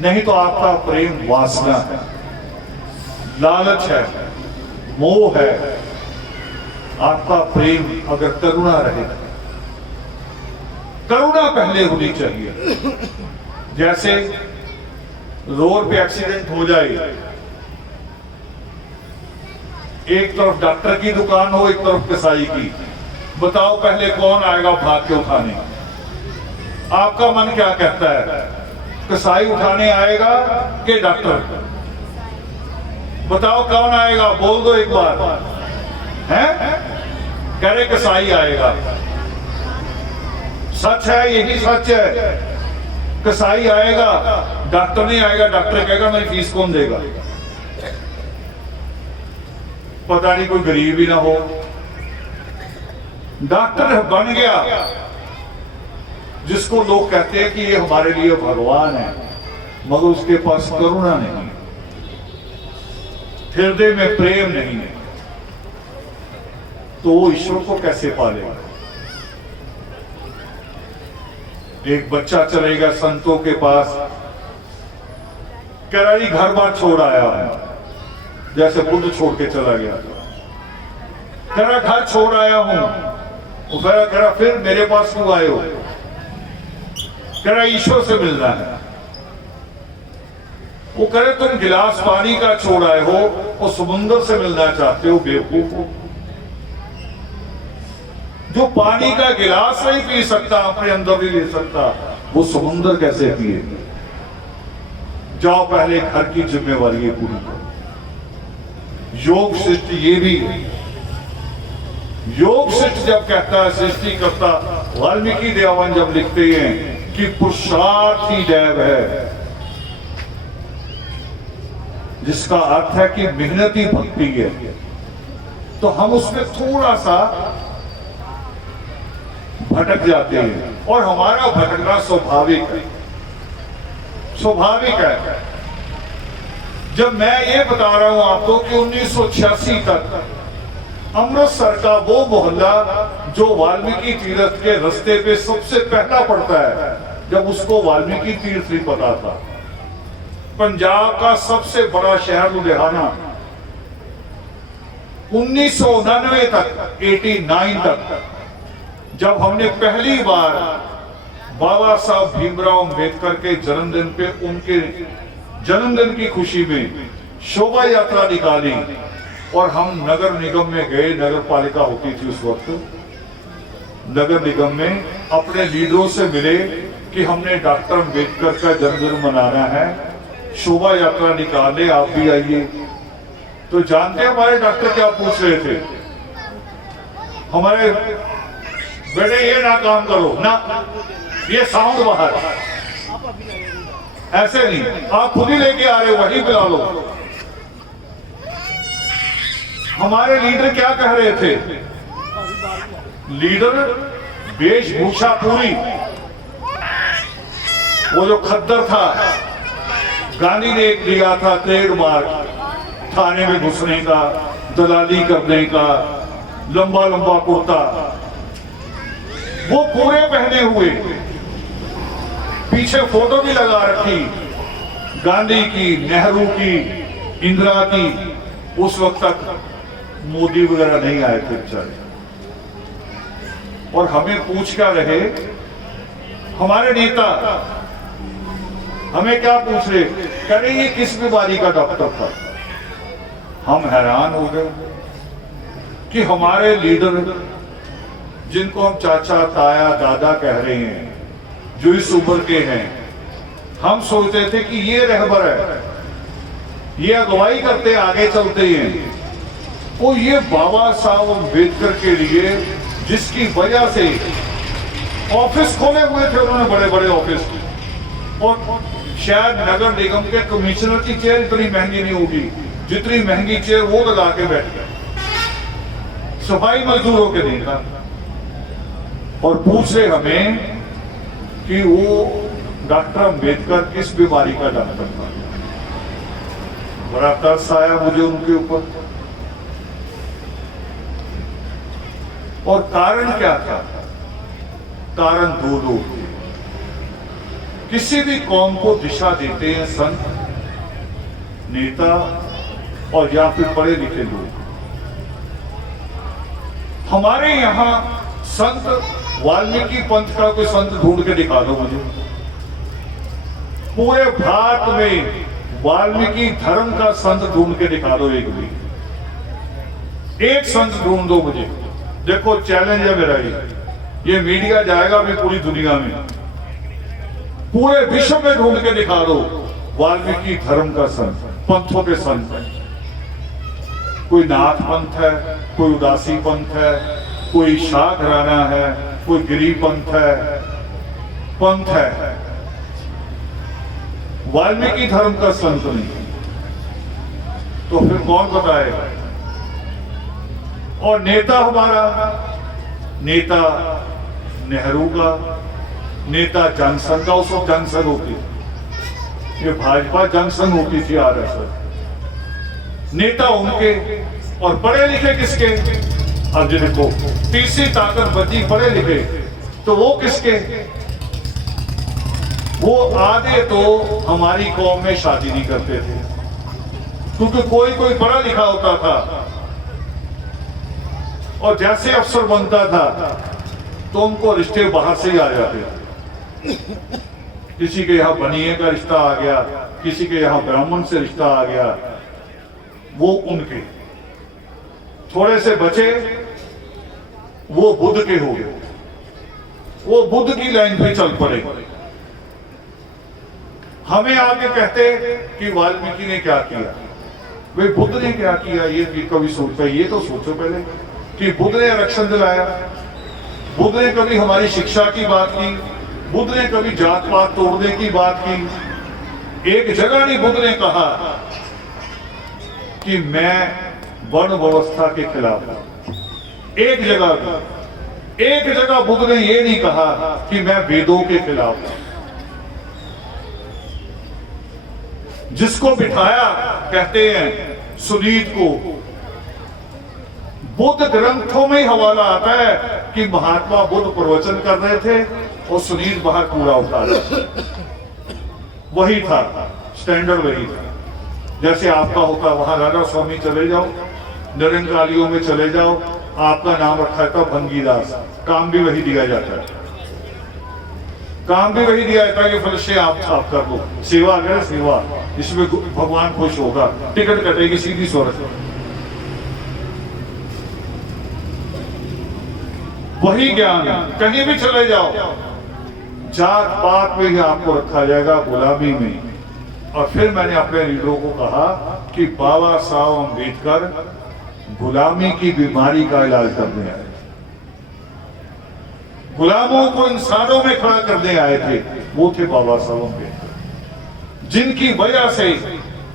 नहीं तो आपका प्रेम वासना है, लालच है, मोह है। आपका प्रेम अगर करुणा रहे, करुणा पहले होनी चाहिए। जैसे रोड पे एक्सीडेंट हो जाए, एक तरफ डॉक्टर की दुकान हो, एक तरफ कसाई की, बताओ पहले कौन आएगा भाग के उठाने? आपका मन क्या कहता है, कसाई उठाने आएगा कि डॉक्टर? बताओ कौन आएगा, बोल दो एक बार। हैं? कह रहे कसाई आएगा। सच है, यही सच है, कसाई आएगा, डॉक्टर नहीं आएगा। डॉक्टर कहेगा मेरी फीस कौन देगा? पता नहीं कोई गरीब ही ना हो। डॉक्टर बन गया जिसको लोग कहते हैं कि ये हमारे लिए भगवान है, मगर उसके पास करुणा नहीं, हृदय में प्रेम नहीं है, तो वो ईश्वर को कैसे पालेगा? एक बच्चा चलेगा संतों के पास, कह रहा जी घर बार छोड़ आया है, जैसे बुद्ध छोड़ के चला गया। कह रहा घर छोड़ आया हूं। वो कह रहा फिर मेरे पास क्यों आए हो? कह रहा ईश्वर से मिलना है। वो कह रहे तुम गिलास पानी का छोड़ आए हो और समुद्र से मिलना चाहते हो, बेवकूफ हो। जो पानी का गिलास नहीं पी सकता, अपने अंदर नहीं ले सकता, वो समुद्र कैसे पिए? जाओ पहले घर की जिम्मेवारी पूरी करो। योग सृष्टि ये भी है। योग सृष्टि जब कहता है सृष्टि करता, वाल्मीकि देवान जब लिखते हैं कि पुरुषार्थ ही दैव है, जिसका अर्थ है कि मेहनती भक्ति है, तो हम उसमें थोड़ा सा भटक जाते हैं, और हमारा भटकना स्वाभाविक है, स्वाभाविक है। जब मैं ये बता रहा हूं आपको कि 1986 तक अमृतसर का वो मोहल्ला जो वाल्मीकि तीर्थ के रास्ते पे सबसे पहला पड़ता है, जब उसको वाल्मीकि तीर्थ नहीं पता था। पंजाब का सबसे बड़ा शहर लुधियाना 1999 तक, 89 तक, जब हमने पहली बार बाबा साहब भीमराव अंबेडकर के जन्मदिन पे उनके जन्मदिन की खुशी में शोभा यात्रा निकाली और हम नगर निगम में गए, नगर पालिका होती थी उस वक्त, नगर निगम में अपने लीडरों से मिले कि हमने डॉक्टर अंबेडकर का जन्मदिन मनाना है, शोभा यात्रा निकाले, आप भी आइए। तो जानते हैं हमारे डॉक्टर क्या पूछ रहे थे? हमारे बेटे ये ना काम करो ना, ये साउंड बाहर, ऐसे नहीं, आप खुद ही लेके आ रहे हो, वही बुला लो। हमारे लीडर क्या कह रहे थे? लीडर वेशभूषा पूरी, वो जो खद्दर था, गांधी ने एक लिया था ट्रेडमार्क, थाने में घुसने का, दलाली करने का, लंबा लंबा कुर्ता, वो पूरे पहने हुए, पीछे फोटो भी लगा रखी, गांधी की, नेहरू की, इंदिरा की, उस वक्त तक मोदी वगैरह नहीं आए थे बेचारे। और हमें पूछ क्या रहे हमारे नेता, हमें क्या पूछ रहे, कह रहे ये किस बीमारी का डॉक्टर था। हम हैरान हो गए कि हमारे लीडर जिनको हम चाचा, ताया, दादा कह रहे हैं, जो इस उम्र के हैं, हम सोचते थे कि ये रहबर है, ये अगुवाई करते आगे चलते हैं। वो ये बाबा साहब अम्बेडकर के लिए जिसकी वजह से ऑफिस खोले हुए थे उन्होंने, बड़े बड़े ऑफिस, और शायद नगर निगम के कमिश्नर की चेयर इतनी महंगी नहीं होगी जितनी महंगी चेयर वो लगा के बैठ गए सफाई मजदूरों के देगा। और पूछ रहे हमें कि वो डॉक्टर अम्बेडकर किस बीमारी का डॉक्टर था। बड़ा तरस आया मुझे उनके ऊपर। और कारण क्या था? कारण दो लोग थे। किसी भी कौम को दिशा देते हैं संत, नेता और या फिर पढ़े लिखे लोग। हमारे यहां संत वाल्मीकि पंथ का कोई संत ढूंढ के दिखा दो मुझे। पूरे भारत में वाल्मीकि धर्म का संत ढूंढ के दिखा दो, एक भी एक संत ढूंढ दो मुझे। देखो चैलेंज है मेरा, ये मीडिया जाएगा भी पूरी दुनिया में, पूरे विश्व में ढूंढ के दिखा दो वाल्मीकि धर्म का संत, पंथों के संत। कोई नाथ पंथ है, कोई उदासी पंथ है, कोई शाह घराना है, कोई गिरी पंथ है, वाल्मीकि धर्म का संत नहीं। तो फिर कौन बताएगा? और नेता हमारा, नेता नेहरू का, नेता जनसंघ का, उस वक्त जनसंघ होती, ये भाजपा जनसंघ होती थी, आरएसएस। नेता उनके और पढ़े लिखे किसके? अब देखो तीसरी ताकत बची पढ़े लिखे, तो वो किसके? वो आधे तो हमारी कौम में शादी नहीं करते थे, क्योंकि कोई कोई पढ़ा लिखा होता था और जैसे अफसर बनता था तो उनको रिश्ते बाहर से ही आ जाते थे। किसी के यहां बनिए का रिश्ता आ गया, किसी के यहां ब्राह्मण से रिश्ता आ गया, वो उनके थोड़े से बचे, वो बुद्ध के हो गए, वो बुद्ध की लाइन पे चल पड़े। हमें आगे कहते कि वाल्मीकि ने क्या किया, वे बुद्ध ने क्या किया, ये कभी सोचता, ये तो सोचो पहले कि बुद्ध ने आरक्षण दिलाया, बुद्ध ने कभी हमारी शिक्षा की बात की, बुद्ध ने कभी जात पात तोड़ने की बात की। एक जगह नहीं बुद्ध ने कहा कि मैं वर्ण व्यवस्था के खिलाफ हूं। एक जगह बुद्ध ने यह नहीं कहा कि मैं वेदों के खिलाफ हूं। जिसको बिठाया कहते हैं सुनीत को, बुद्ध ग्रंथों में ही हवाला आता है कि महात्मा बुद्ध प्रवचन कर रहे थे और सुनीत बाहर कूड़ा उठा रहे थे। वही था स्टैंडर्ड, वही था। जैसे आपका होता, वहां राजा स्वामी चले जाओ, निरंकालियों में चले जाओ, आपका नाम रखा था भंगीदास, काम भी वही दिया जाता है, काम भी वही दिया जाता है कि फलसे आप साफ कर दो, सेवा करें, सेवा, इसमें भगवान खुश होगा, टिकट कटेगी सीधी स्वर्ग। वही ज्ञान कहीं भी चले जाओ, जात पात में ही आपको रखा जाएगा, गुलामी में। और फिर मैंने अपने लीडरों को कहा कि बाबा साहब अम्बेडकर गुलामी की बीमारी का इलाज करने आए, गुलामों को इंसानों में खड़ा करने आए थे, वो थे बाबा साहब अम्बेडकर, जिनकी वजह से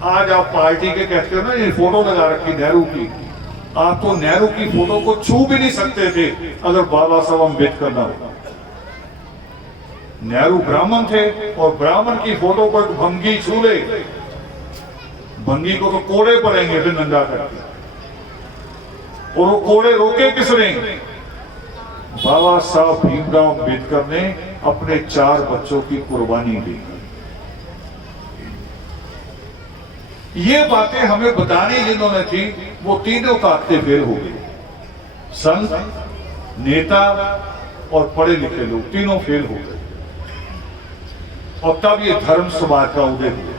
आज आप पार्टी के कहते हो ना, ये फोटो लगा रखी नेहरू की, आप तो नेहरू की फोटो को छू भी नहीं सकते थे अगर बाबा साहब अम्बेडकर ना हो। नेहरू ब्राह्मण थे और ब्राह्मण की फोटो को भंगी छू ले, भंगी को तो कोड़े पड़ेंगे फिर नंगा करके, और वो कोड़े रोके किसने? बाबा साहब भीमराव अम्बेडकर ने अपने 4 बच्चों की कुर्बानी दी। ये बातें हमें बतानी जिन्होंने थी वो तीनों ताकतें फेल हो गई। संत, नेता और पढ़े लिखे लोग तीनों फेल हो गए और तब ये धर्म समाज का उदय हुआ।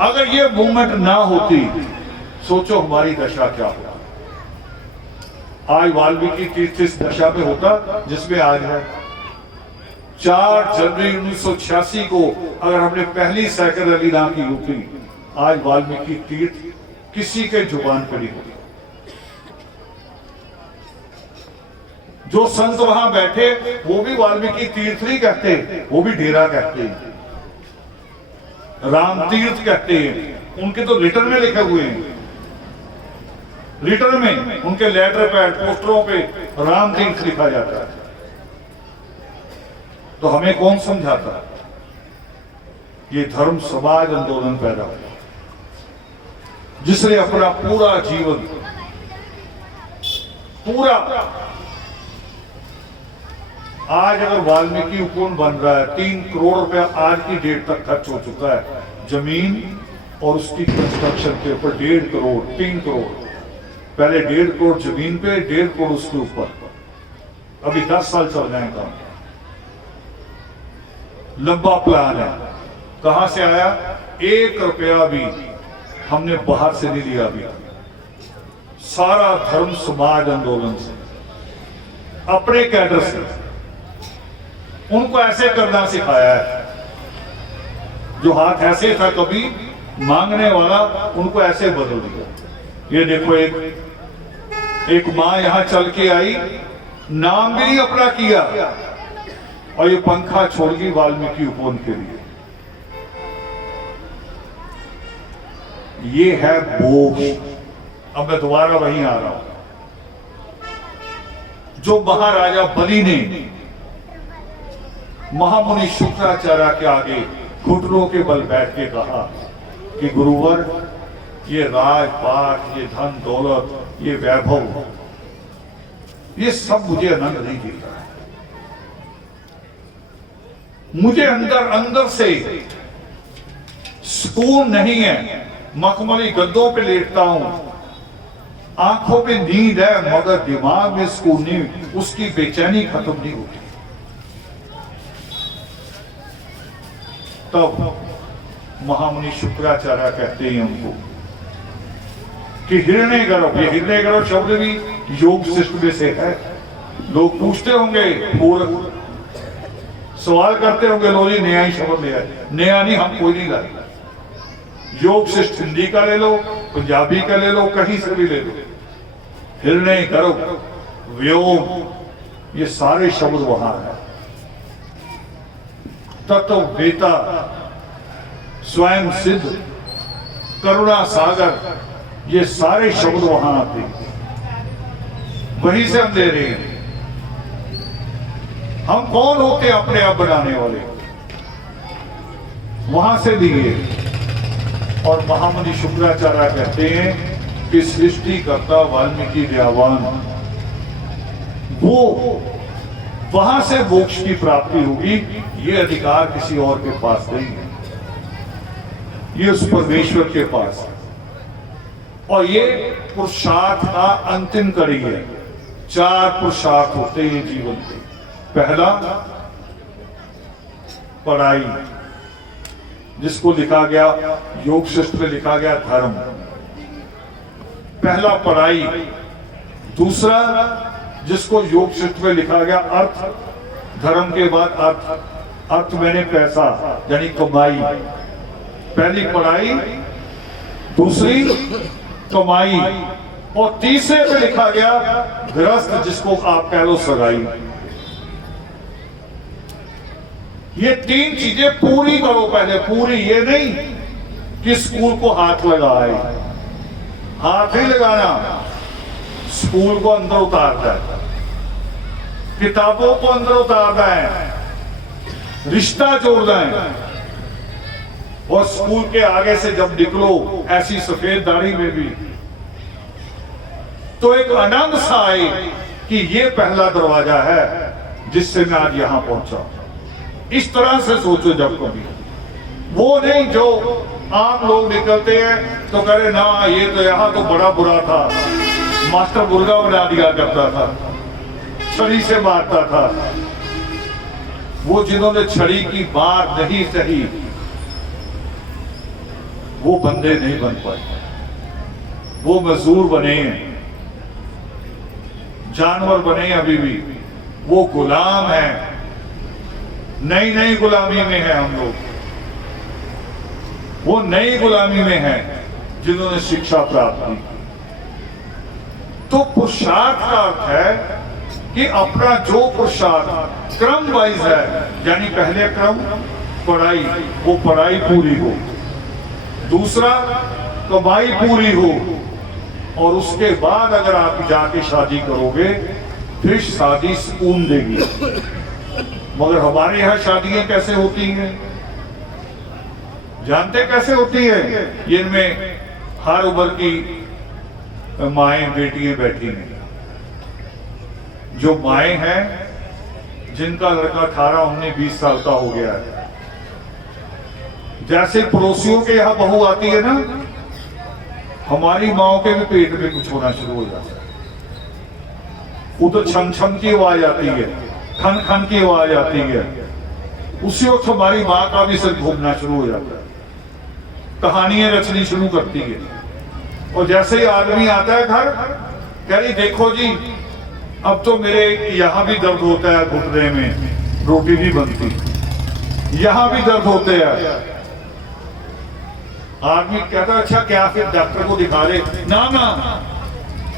अगर ये मूवमेंट ना होती, सोचो हमारी दशा क्या होती। आज वाल्मीकि तीर्थ इस दशा में होता जिसमें आज है। 4 जनवरी 1986 को अगर हमने पहली साइकिल रैली ना की होती, आज वाल्मीकि तीर्थ किसी के जुबान पर नहीं होती। जो संत वहां बैठे वो भी वाल्मीकि तीर्थ नहीं कहते, वो भी डेरा कहते हैं, राम तीर्थ कहते हैं। उनके तो लेटर में लिखे हुए हैं, लेटर में उनके लेटर पैड पोस्टरों पे राम तीर्थ लिखा जाता है। तो हमें कौन समझाता? ये धर्म समाज आंदोलन पैदा हुआ जिसने अपना पूरा जीवन आज अगर वाल्मीकि उपवन बन रहा है, 3 करोड़ रुपया आज की डेट तक खर्च हो चुका है जमीन और उसकी कंस्ट्रक्शन के ऊपर। 1.5 करोड़ 3 करोड़, पहले 1.5 करोड़ जमीन पे, 1.5 करोड़ उसके ऊपर। अभी 10 साल चल जाए काम, लंबा प्लान है। कहां से आया? 1 रुपया भी हमने बाहर से नहीं लिया। अभी सारा धर्म समाज आंदोलन से, अपने कैडर से। उनको ऐसे करना सिखाया है। जो हाथ ऐसे था कभी मांगने वाला, उनको ऐसे बदल दिया। ये देखो, एक मां यहां चल के आई, नाम भी नहीं अपना किया और ये पंखा छोड़ गई वाल्मीकि उपवन के लिए। ये है भोग। अब मैं दोबारा वहीं आ रहा हूं। जो महाराजा बलि ने महामुनि शुक्राचार्य के आगे घुटनों के बल बैठ के कहा कि गुरुवर, ये राजपाट, ये धन दौलत, ये वैभव, ये सब मुझे आनंद नहीं देता है। मुझे अंदर से सुकून नहीं है। मखमली गद्दों पे लेटता हूं, आंखों पे नींद है, मगर दिमाग में सुकून नहीं, उसकी बेचैनी खत्म नहीं होती। तब महामुनि शुक्राचार्य कहते हैं उनको कि हिरण्य गर्भ, ये हिरण्य गर्भ शब्द भी योग शिष्ट में से है। लोग पूछते होंगे, पूर्व सवाल करते होंगे, लो जी नया ही शब्द ले आए। नया नहीं, हम कोई नहीं लाए। योग शिष्ट हिंदी का ले लो, पंजाबी का ले लो, कहीं से भी ले लो। हिरण्य गर्भ, व्योम, ये सारे शब्द वहां है। तत्व वेता, स्वयं सिद्ध, करुणा सागर, ये सारे शब्द वहां आते हैं। वहीं से हम ले रहे हैं। हम कौन होते हैं अपने आप बनाने वाले? वहां से लिए। और महामुनि शुक्राचार्य कहते हैं कि सृष्टिकर्ता वाल्मीकि दयावान, वो वहां से मोक्ष की प्राप्ति होगी। ये अधिकार किसी और के पास नहीं है, ये उस परमेश्वर के पास है। और ये पुरुषार्थ का अंतिम कड़ी है। 4 पुरुषार्थ होते हैं जीवन के। पहला पढ़ाई, जिसको लिखा गया योग शास्त्र में लिखा गया धर्म। पहला पढ़ाई। दूसरा जिसको योग शास्त्र में लिखा गया अर्थ, धर्म के बाद अर्थ। अर्थ मैंने पैसा यानी कमाई। पहली पढ़ाई, दूसरी कमाई, और तीसरे पे लिखा गया गृहस्थ, जिसको आप कह लो सगाई। ये 3 चीजें पूरी करो पहले। पूरी ये नहीं कि स्कूल को हाथ लगाए, हाथ ही लगाना, स्कूल को अंदर उतारता है, किताबों को अंदर उतारना है, रिश्ता जोड़ना है। और स्कूल के आगे से जब निकलो ऐसी सफेद दाढ़ी में भी, तो एक आनंद सा आए कि ये पहला दरवाजा है जिससे मैं आज यहां पहुंचा। इस तरह से सोचो जब कभी, वो नहीं जो आम लोग निकलते हैं तो कह रहे ना ये तो यहाँ तो बड़ा बुरा था, मास्टर मुर्गा बना दिया करता था, छड़ी से मारता था। वो जिन्होंने छड़ी की मार नहीं सही वो बंदे नहीं बन पाए, वो मजदूर बने हैं, जानवर बने अभी भी, वो गुलाम है। नई नई गुलामी में है हम लोग, वो नई गुलामी में है जिन्होंने शिक्षा प्राप्त की। तो पुरुषार्थ का अर्थ है कि अपना जो पुरुषार्थ क्रम वाइज है, यानी पहले क्रम पढ़ाई, वो पढ़ाई पूरी हो, दूसरा कमाई पूरी हो, और उसके बाद अगर आप जाके शादी करोगे फिर शादी सुकून देगी। मगर हमारे यहाँ शादियां कैसे होती हैं, जानते कैसे होती है? इनमें हर उम्र की माएं बेटियां बैठी हैं। जो माएं हैं जिनका लड़का 18, 19, 20 साल का हो गया है, जैसे पड़ोसियों के यहाँ बहू आती है ना, हमारी माओ के भी पेट में कुछ होना शुरू हो जाता है। उधर छम छम की आवाज आती है, खन खन की आवाज आती है, उसी वक्त हमारी माँ का भी सिर घूमना शुरू हो जाता है, कहानियां रचनी शुरू करती है। और जैसे ही आदमी आता है घर, कह रही देखो जी अब तो मेरे यहाँ भी दर्द होता है, घुटने में रोटी नहीं बनती, यहाँ भी दर्द होते हैं। आदमी कहता है अच्छा क्या फिर डॉक्टर को दिखा दे। ना ना,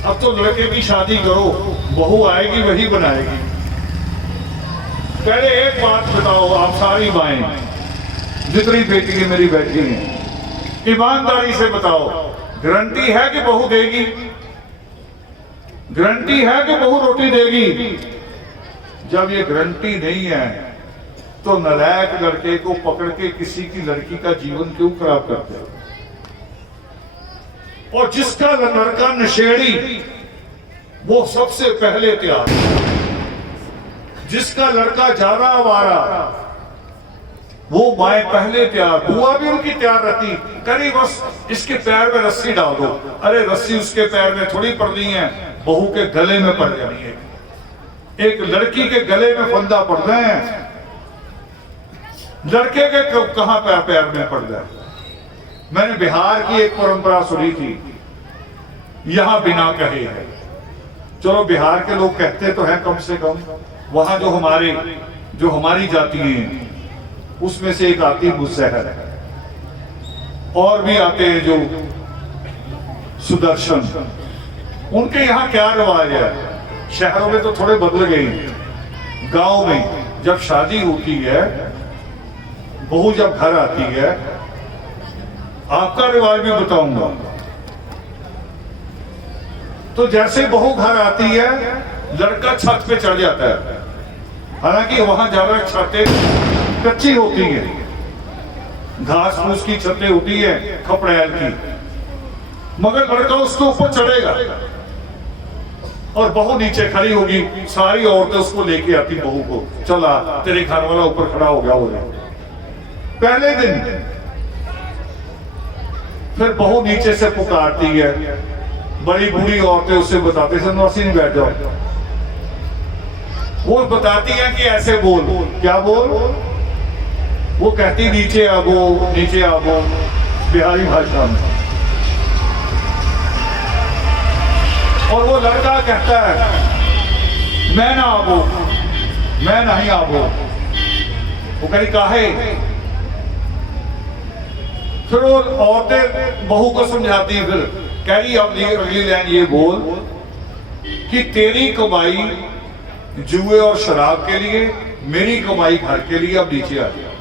अब तो लड़के की शादी करो, बहू आएगी वही बनाएगी। पहले एक बात बताओ, आप सारी माएं जितनी बेटियां मेरी बैठी हैं, ईमानदारी से बताओ, गारंटी है कि बहू देगी? गारंटी है कि बहू रोटी देगी? जब ये गारंटी नहीं है तो नालायक लड़के को पकड़ के किसी की लड़की का जीवन क्यों खराब करते हो? और जिसका लड़का नशेड़ी, वो सबसे पहले तैयार, जिसका लड़का ज्यादा आवारा, वो माए पहले तैयार, बुआ भी उनकी तैयार रहती, करी बस इसके पैर में रस्सी डाल दो। अरे रस्सी उसके पैर में थोड़ी पड़नी है, बहू के गले में पड़ जानी है। एक लड़की के गले में फंदा पड़ रहे हैं, लड़के के कहां पैर में पड़ जाए। मैंने बिहार की एक परंपरा सुनी थी, यहां बिना कहे है, चलो बिहार के लोग कहते तो हैं कम से कम, वहां जो हमारी जाति हैं उसमें से एक आती मुसहर, और भी आते हैं जो सुदर्शन। उनके यहाँ क्या रिवाज है, शहरों में तो थोड़े बदल गए, गांव में जब शादी होती है, बहू जब घर आती है, आपका रिवाज भी बताऊंगा, तो जैसे बहू घर आती है लड़का छत पे चढ़ जाता है। हालांकि वहां ज्यादा छतें कच्ची होती है, घास फूस की छतें होती है खपड़ैल की, मगर लड़का उसके ऊपर चढ़ेगा और बहू नीचे खड़ी होगी। सारी औरतें उसको लेके आती बहू को, चला तेरे घर वाला ऊपर खड़ा हो गया। हो पहले दिन फिर बहू नीचे से पुकारती है, बड़ी बूढ़ी औरतें उससे बताते सनवासी नहीं बैठ जाओ, वो बताती है कि ऐसे बोल, क्या बोल? वो कहती नीचे आबो, नीचे आबो, बिहारी भाषा में। और वो लड़का कहता है मैं ना आबो, मैं नहीं आबो। वो कही काहे? फिर वो औरतें बहू को समझाती है, फिर कह रही अब अगली लाइन ये बोल कि तेरी कमाई जुए और शराब के लिए, मेरी कमाई घर के लिए, अब नीचे आ गया।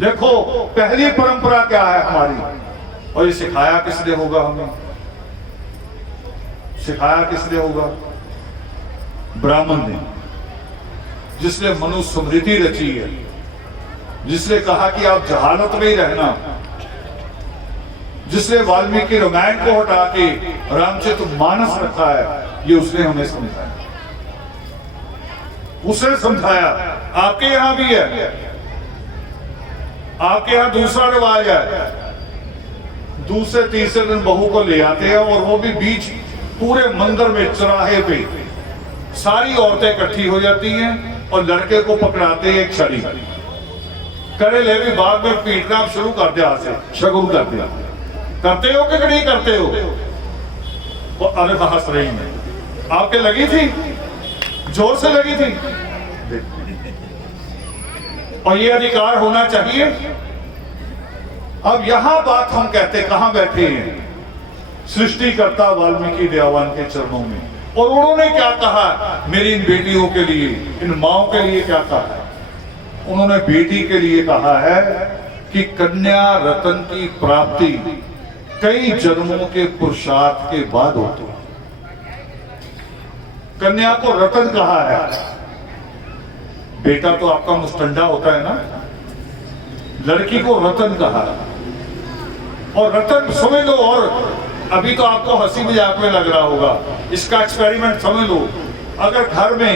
देखो पहली परंपरा क्या है हमारी, और ये सिखाया किसने होगा? हमें सिखाया किसने होगा? ब्राह्मण ने, जिसने मनुस्मृति रची है, जिसने कहा कि आप जहालत में ही रहना, जिसने वाल्मीकि रामायण को हटा के रामचरितमानस रखा है, ये उसने हमें समझाया, उसने समझाया। आपके यहां भी है, आपके यहां दूसरा रिवाज है, दूसरे तीसरे दिन बहू को ले आते हैं, और वो भी बीच पूरे मंदिर में चौराहे पे सारी औरतें इकट्ठी हो जाती हैं और लड़के को पकड़ाते हैं एक छड़ी, करे ले भी बाद में पीटना आप शुरू कर दिया से शगुन करते हो कि नहीं करते हो? वो अरे हंस रही है, आपके लगी थी, जोर से लगी थी। और ये अधिकार होना चाहिए। अब यहां बात हम कहते कहां बैठे हैं? सृष्टिकर्ता वाल्मीकि दयावान के चरणों में। और उन्होंने क्या कहा मेरी इन बेटियों के लिए, इन माओं के लिए क्या कहा है? उन्होंने बेटी के लिए कहा है कि कन्या रतन की प्राप्ति कई जन्मों के पुरुषार्थ के बाद होती है। कन्या को रतन कहा है। बेटा तो आपका मुस्टंडा होता है ना, लड़की को रतन कहा है। और रतन समझ लो, और अभी तो आपको हंसी मजाक में लग रहा होगा, इसका एक्सपेरिमेंट समझ लो। अगर घर में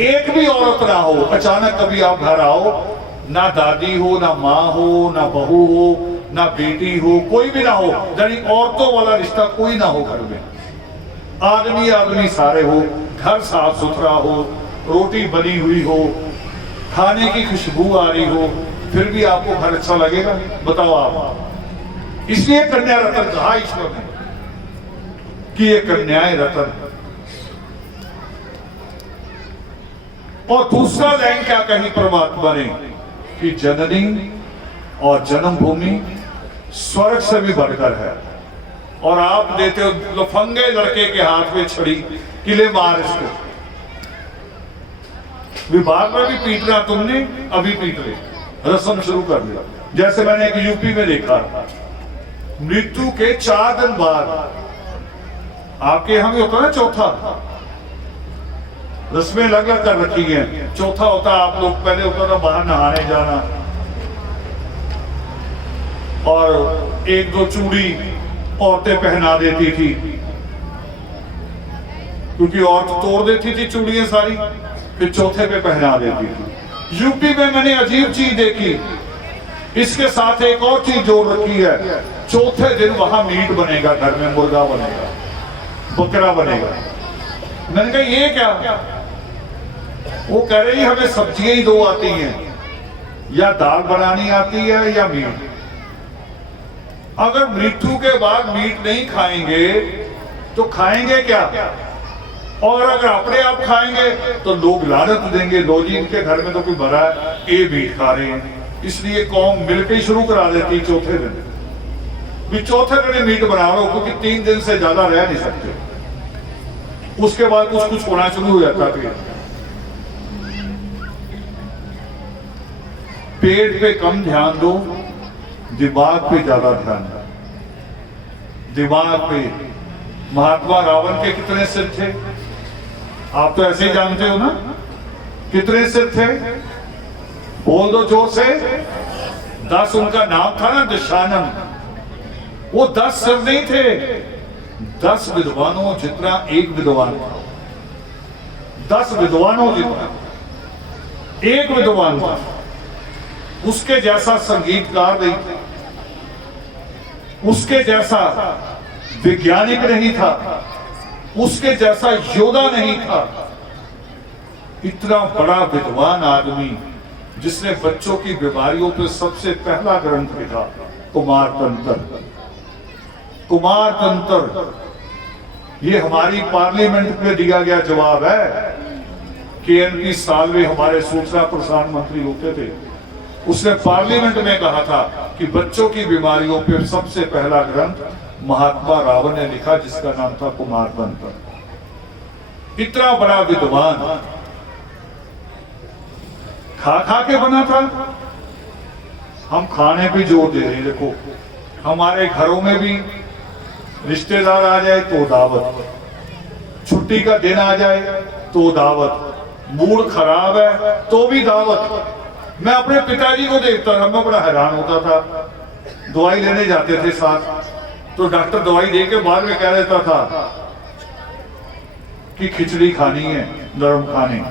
एक भी औरत ना हो, अचानक कभी आप घर आओ, ना दादी हो, ना माँ हो, ना बहू हो, ना बेटी हो, कोई भी ना हो, यानी औरतों वाला रिश्ता कोई ना हो घर में, आदमी आदमी सारे हो, घर साफ सुथरा हो, रोटी बनी हुई हो, खाने की खुशबू आ रही हो, फिर भी आपको घर अच्छा लगेगा? बताओ आप। इसलिए कन्या रतन कहा ईश्वर ने कि ये कन्याएं रतन। और दूसरा लाइन क्या कही परमात्मा ने कि जननी और जन्मभूमि स्वर्ग से भी बढ़कर है। और आप देते हो लफंगे लड़के के हाथ में छड़ी, किले मार इसको। विभाग में भी पीटना तुमने, अभी पीट रहे, रस्म शुरू कर दिया। जैसे मैंने एक यूपी में देखा, मृत्यु के 4 दिन बाद, आपके यहां भी होता है ना चौथा, रस्में अलग अलग कर रखी हैं। चौथा होता आप लोग पहले होता था बाहर नहाने जाना, और 1-2 चूड़ी औरतें पहना देती थी, क्योंकि औरत तोड़ देती थी चूड़ियां सारी, फिर चौथे पे पहना देती थी। यूपी में मैंने अजीब चीज देखी, इसके साथ एक और चीज जोड़ रखी है, चौथे दिन वहां मीट बनेगा, घर में मुर्गा बनेगा, बकरा बनेगा। मैंने कहा ये क्या? वो कह रही हमें सब्जियां ही 2 आती हैं, या दाल बनानी आती है या मीट। अगर मृत्यु के बाद मीट नहीं खाएंगे तो खाएंगे क्या? और अगर अपने आप खाएंगे तो लोग लानत देंगे, लो जी इनके घर में तो कोई भरा है, ये मीट खा रहे हैं। इसलिए कौम मिलकर ही शुरू करा देती चौथे दिन भी, चौथे दिन मीट बना लो, क्योंकि 3 दिन से ज्यादा रह नहीं सकते। उसके बाद कुछ होना शुरू हो जाता है। पेट पे कम ध्यान दो, दिमाग पे ज्यादा ध्यान दो। दिमाग पे महात्मा रावण के कितने सिर थे? आप तो ऐसे ही जानते हो ना, कितने सिर थे? बोल दो जोर से। 10 उनका नाम था ना, दशानन। वो 10 सिर नहीं थे, 10 विद्वानों जितना एक विद्वान था। 10 विद्वानों जितना एक विद्वान था। उसके जैसा संगीतकार नहीं था, उसके जैसा वैज्ञानिक नहीं था, उसके जैसा योद्धा नहीं था। इतना बड़ा विद्वान आदमी जिसने बच्चों की बीमारियों पर सबसे पहला ग्रंथ लिखा, कुमार तंत्र। कुमार तंत्र ये हमारी पार्लियामेंट में दिया गया जवाब है। KNP सालवे हमारे सूचना प्रसारण मंत्री होते थे, उसने पार्लियामेंट में कहा था कि बच्चों की बीमारियों पर सबसे पहला ग्रंथ महात्मा रावण ने लिखा, जिसका नाम था कुमार तंत्र। इतना बड़ा विद्वान खा खा के बना था। हम खाने पे जोर दे रहे हैं। देखो हमारे घरों में भी रिश्तेदार आ जाए तो दावत, छुट्टी का दिन आ जाए तो दावत, मूड खराब है तो भी दावत। मैं अपने पिताजी को देखता था, मैं बड़ा हैरान होता था। दवाई लेने जाते थे साथ, तो डॉक्टर दवाई दे के बाद में कह देता था कि खिचड़ी खानी है, नरम खाने,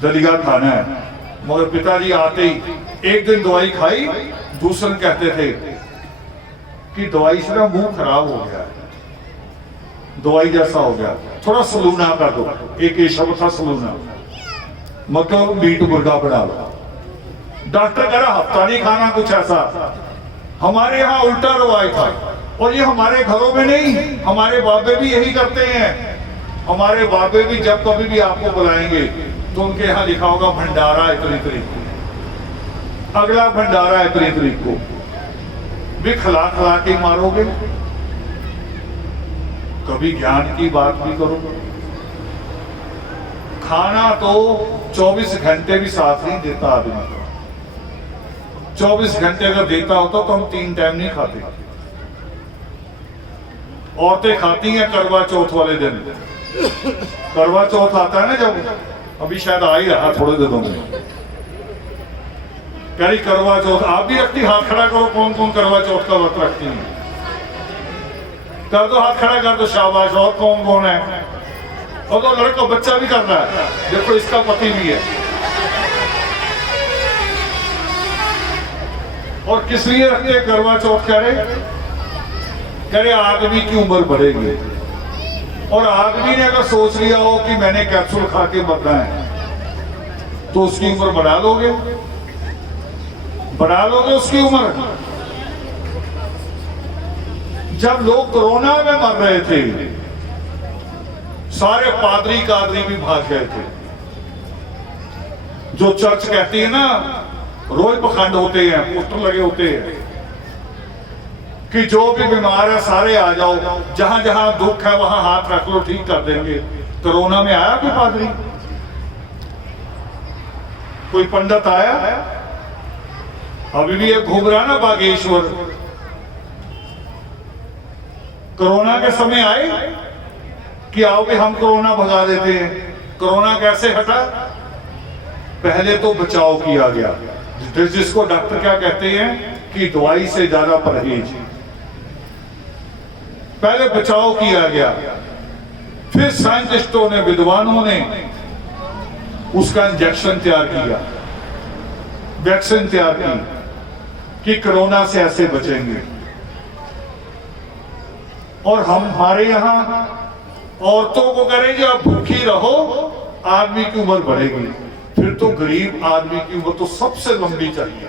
दलिया खाना है। मगर पिताजी आते ही एक दिन दवाई खाई, दूसरे कहते थे कि दवाई से ना मुंह खराब हो गया, दवाई जैसा हो गया, थोड़ा सलूना कर दो। एक शब्द था सलूना, मतलब मीट मुर्गा बना लो। डॉक्टर कह रहा हफ्ता नहीं खाना, कुछ ऐसा। हमारे यहाँ उल्टा रवाज था, और ये हमारे घरों में नहीं, हमारे बाबे भी यही करते हैं। हमारे बाबे भी जब कभी भी आपको बुलाएंगे तो उनके यहाँ लिखा होगा भंडारा इतनी तारीख को, अगला भंडारा इतनी तारीख को। भी खिला खिला के मारोगे, कभी ज्ञान की बात भी करो। खाना तो 24 घंटे भी साथ नहीं देता आदमी। 24 घंटे अगर देता होता तो हम 3 टाइम नहीं खाते। औरतें खाती हैं करवा चौथ वाले दिन। करवा चौथ आता है ना जब, अभी शायद आ ही रहा थोड़े दिनों में। करी करवा चौथ आप भी रखती? हाथ खड़ा करो, कौन कौन करवा चौथ का व्रत रखती है? कर दो, हाथ खड़ा कर दो, शाबाश। और कौन कौन है? और तो लड़का बच्चा भी कर रहा है, देखो इसका पति भी है। और किस लिए रखते करवा चौथ? करे आदमी की उम्र बढ़ेगी, और आदमी ने अगर सोच लिया हो कि मैंने कैप्सूल खा के मरना है तो उसकी उम्र बढ़ा लोगे उसकी उम्र। जब लोग कोरोना में मर रहे थे, सारे पादरी कादरी भी भाग गए थे। जो चर्च कहती है ना, रोज पखंड होते हैं, पोस्टर लगे होते हैं कि जो भी बीमार है सारे आ जाओ, जहां जहां दुख है वहां हाथ रख लो, ठीक कर देंगे। कोरोना में आया कोई पादरी, कोई पंडित आया? अभी भी ये घूम रहा ना बागेश्वर। कोरोना के समय आए कि आओ कि हम कोरोना भगा देते हैं। कोरोना कैसे हटा? पहले तो बचाव किया गया, जिसको डॉक्टर क्या कहते हैं कि दवाई से ज्यादा परहेज। पहले बचाव किया गया, फिर साइंटिस्टों ने, विद्वानों ने उसका इंजेक्शन तैयार किया, वैक्सीन तैयार की कि कोरोना से ऐसे बचेंगे। और हमारे यहां औरतों को करेंगे आप भूखी रहो, आदमी की उम्र बढ़ेगी। फिर तो गरीब आदमी की उम्र तो सबसे लंबी चाहिए।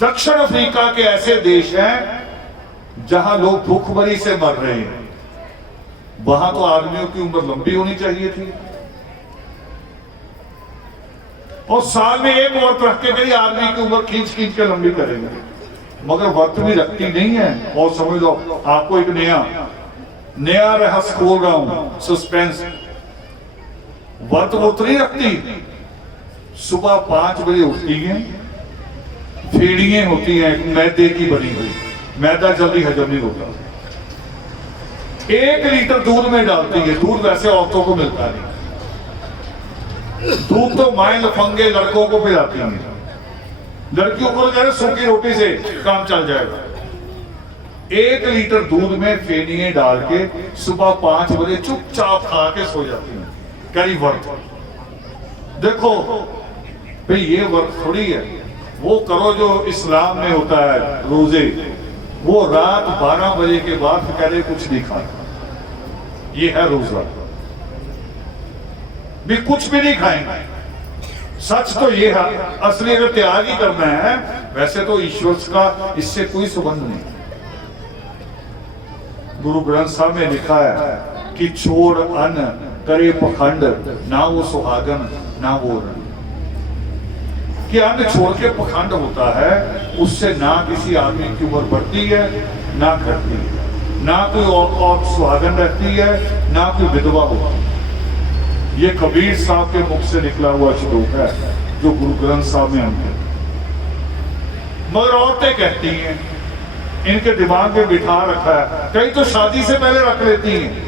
दक्षिण अफ्रीका के ऐसे देश हैं जहां लोग भूखमरी से मर रहे हैं, वहां तो आदमियों की उम्र लंबी होनी चाहिए थी। और साल में एक व्रत रख के कई आदमी की उम्र खींच खींच के लंबी करेंगे, मगर व्रत भी रखती नहीं है। और समझ लो, आपको एक नया रहस्य खोल रहा हूं, सस्पेंस। व्रत वो नहीं रखती, सुबह 5 बजे उठती हैं, फेड़ियां होती हैं मैदे की बनी हुई, मैदा जल्दी हजम नहीं होता। 1 लीटर दूध में डालती है। दूध वैसे औरतों को मिलता नहीं, दूध तो माए लफंगे लड़कों को पिलाती हैं। लड़कियों को कह रहे सूखी रोटी से काम चल जाएगा। 1 लीटर दूध में फेनिए डाल के सुबह 5 बजे चुपचाप खा के सो जाती हैं। कई व्रत देखो भाई, ये व्रत थोड़ी है। वो करो जो इस्लाम में होता है, रोजे, वो रात 12 बजे के बाद पहले कुछ नहीं खाना, ये है रोजा। भी कुछ भी नहीं खाएंगे। सच तो ये है, असली अगर त्याग ही करना है, वैसे तो ईश्वर का इससे कोई संबंध नहीं। गुरु ग्रंथ साहब में लिखा है कि छोड़ अन्न करे पखंड, ना वो सुहागन ना वो रन। कि अन्न छोड़ के पखंड होता है, उससे ना किसी आदमी की उम्र बढ़ती है ना घटती है, ना कोई और सुहागन रहती है, ना कोई विधवा होती है। ये कबीर साहब के मुख से निकला हुआ श्लोक है जो गुरु ग्रंथ साहब में हमने। मगर औरतें कहती हैं, इनके दिमाग में बिठा रखा है, कई तो शादी से पहले रख लेती हैं,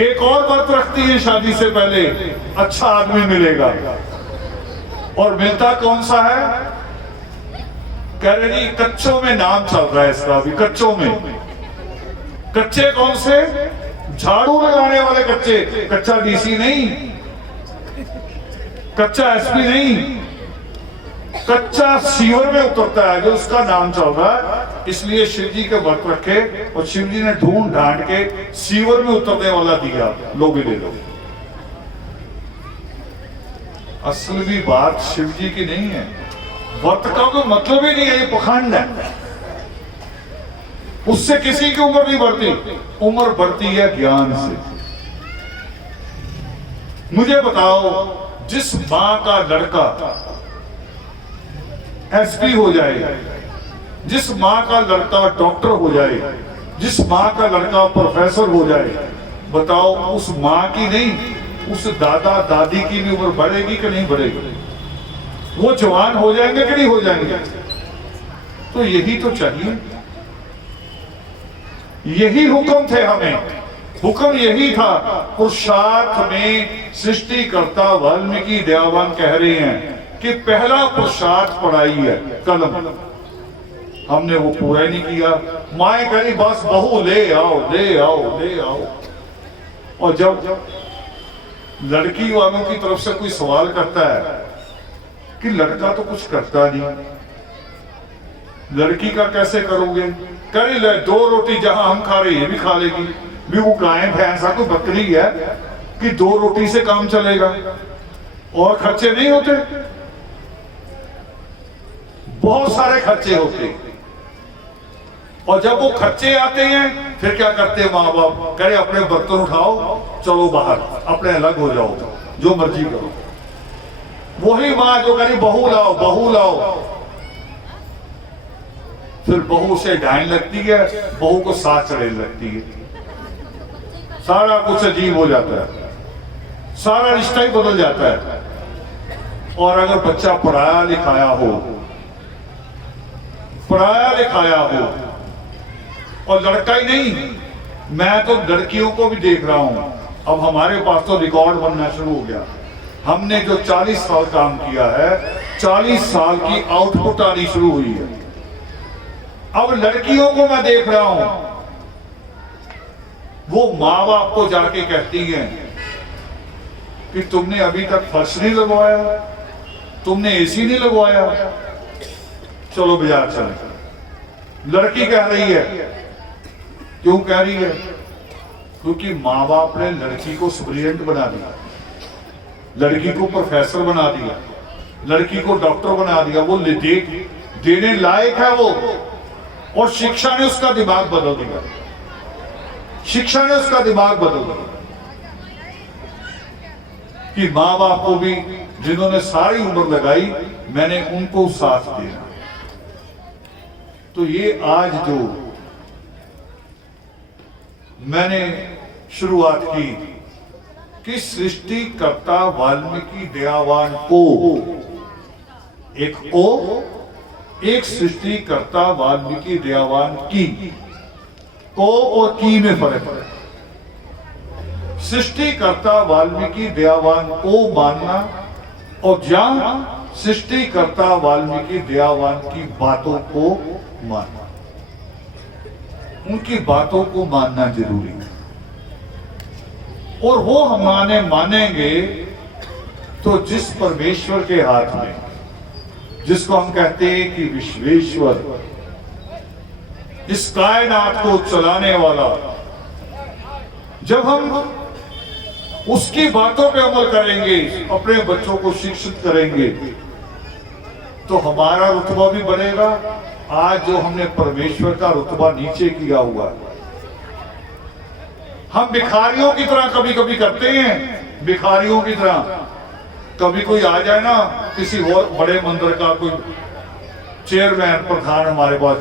एक और व्रत रखती है शादी से पहले, अच्छा आदमी मिलेगा। और मिलता कौन सा है? कह रहे जी कच्चों में नाम चल रहा है इसका भी। कच्चों में, कच्चे कौन से? झाड़ू लगाने वाले कच्चे, कच्चा डीसी नहीं, कच्चा एसपी नहीं, कच्चा सीवर में उतरता है, जो उसका नाम चल रहा है, इसलिए शिव जी के व्रत रखे और शिव जी ने ढूंढ ढांड के सीवर में उतरने वाला दिया, लो भी ले लो। असली बात शिव जी की नहीं है, व्रत का तो मतलब ही नहीं है, ये पखंड है। उससे किसी की उम्र नहीं बढ़ती, उम्र बढ़ती है ज्ञान से। मुझे बताओ, जिस मां का लड़का एसपी हो जाए, जिस मां का लड़का डॉक्टर हो जाए, जिस मां का लड़का प्रोफेसर हो जाए, बताओ उस मां की नहीं, उस दादा दादी की भी उम्र बढ़ेगी कि नहीं बढ़ेगी? वो जवान हो जाएंगे कि नहीं हो जाएंगे? तो यही तो चाहिए, यही हुक्म थे हमें। हुक्म यही था। पुरुषार्थ में सृष्टिकर्ता वाल्मीकि दयावान कह रहे हैं कि पहला पुरुषार्थ पढ़ाई है, कलम। हमने वो पूरा ही नहीं किया। माए करी बस बहू ले आओ ले आओ ले आओ। और जब लड़की वालों की तरफ से कोई सवाल करता है कि लड़का तो कुछ करता नहीं, लड़की का कैसे करोगे? कर ले, 2 रोटी जहां हम खा रहे ये भी खा लेगी। भी वो गाय भैंसा तो बकरी है कि 2 रोटी से काम चलेगा, और खर्चे नहीं होते, बहुत सारे खर्चे होते। और जब वो खर्चे आते हैं फिर क्या करते हैं माँ बाप? करे अपने बर्तन उठाओ, चलो बाहर, अपने अलग हो जाओ, जो मर्जी करो। वही माँ जो करी बहू लाओ बहू लाओ, फिर बहू से डांट लगती है, बहू को साथ चढ़ने लगती है, सारा कुछ अजीब हो जाता है, सारा रिश्ता ही बदल जाता है। और अगर बच्चा पढ़ाया लिखाया हो, पढ़ाया लिखाया हो, और लड़का ही नहीं, मैं तो लड़कियों को भी देख रहा हूं। अब हमारे पास तो रिकॉर्ड बनना शुरू हो गया। हमने जो 40 साल काम किया है, 40 साल की आउटपुट आनी शुरू हुई है। अब लड़कियों को मैं देख रहा हूं, वो माँ बाप को जाके कहती हैं कि तुमने अभी तक फर्श नहीं लगवाया, तुमने एसी नहीं लगवाया, चलो बाजार चले। लड़की कह रही है, क्यों कह रही है? क्योंकि माँ बाप ने लड़की को सुप्रिटेंडेंट बना दिया, लड़की को प्रोफेसर बना दिया, लड़की को डॉक्टर बना दिया, वो देने लायक है वो। और शिक्षा ने उसका दिमाग बदल दिया, शिक्षा ने उसका दिमाग बदल दिया कि माँ बाप को भी, जिन्होंने सारी उम्र लगाई, मैंने उनको साथ दिया। तो ये आज जो मैंने शुरुआत की कि सृष्टिकर्ता वाल्मीकि दयावान को, एक सृष्टिकर्ता वाल्मीकि दयावान की, को और की में फर्क है। सृष्टिकर्ता वाल्मीकि दयावान को मानना और जहां सृष्टिकर्ता वाल्मीकि दयावान की बातों को मानना, उनकी बातों को मानना जरूरी है। और वो हमारे मानेंगे तो जिस परमेश्वर के हाथ में, जिसको हम कहते हैं कि विश्वेश्वर, इस कायनात को चलाने वाला, जब हम उसकी बातों पे अमल करेंगे, अपने बच्चों को शिक्षित करेंगे, तो हमारा रुतबा भी बढ़ेगा। आज जो हमने परमेश्वर का रुतबा नीचे किया हुआ है, हम भिखारियों की तरह कभी कभी करते हैं, भिखारियों की तरह। कभी कोई आ जाए ना, किसी और बड़े मंदिर का कोई चेयरमैन प्रधान हमारे पास,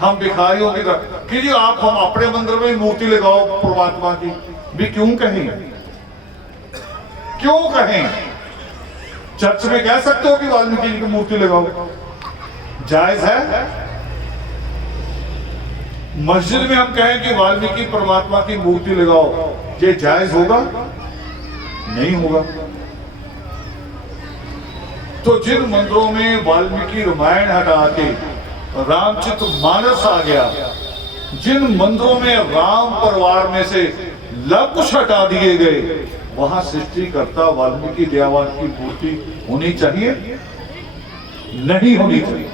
हम भिखारियों की तरह कि जी आप हम अपने मंदिर में मूर्ति लगाओ परमात्मा की, भी क्यों कहें? क्यों कहें? चर्च में कह सकते हो कि वाल्मीकि जी की मूर्ति लगाओ, जायज है। मस्जिद में हम कहें कि वाल्मीकि परमात्मा की मूर्ति लगाओ, ये जायज होगा? नहीं होगा। तो जिन मंदिरों में वाल्मीकि रामायण हटा के रामचरितमानस आ गया, जिन मंदिरों में राम परिवार में से लव कुछ हटा दिए गए, वहां सृष्टिकर्ता वाल्मीकि दयावान की मूर्ति होनी चाहिए? नहीं होनी चाहिए।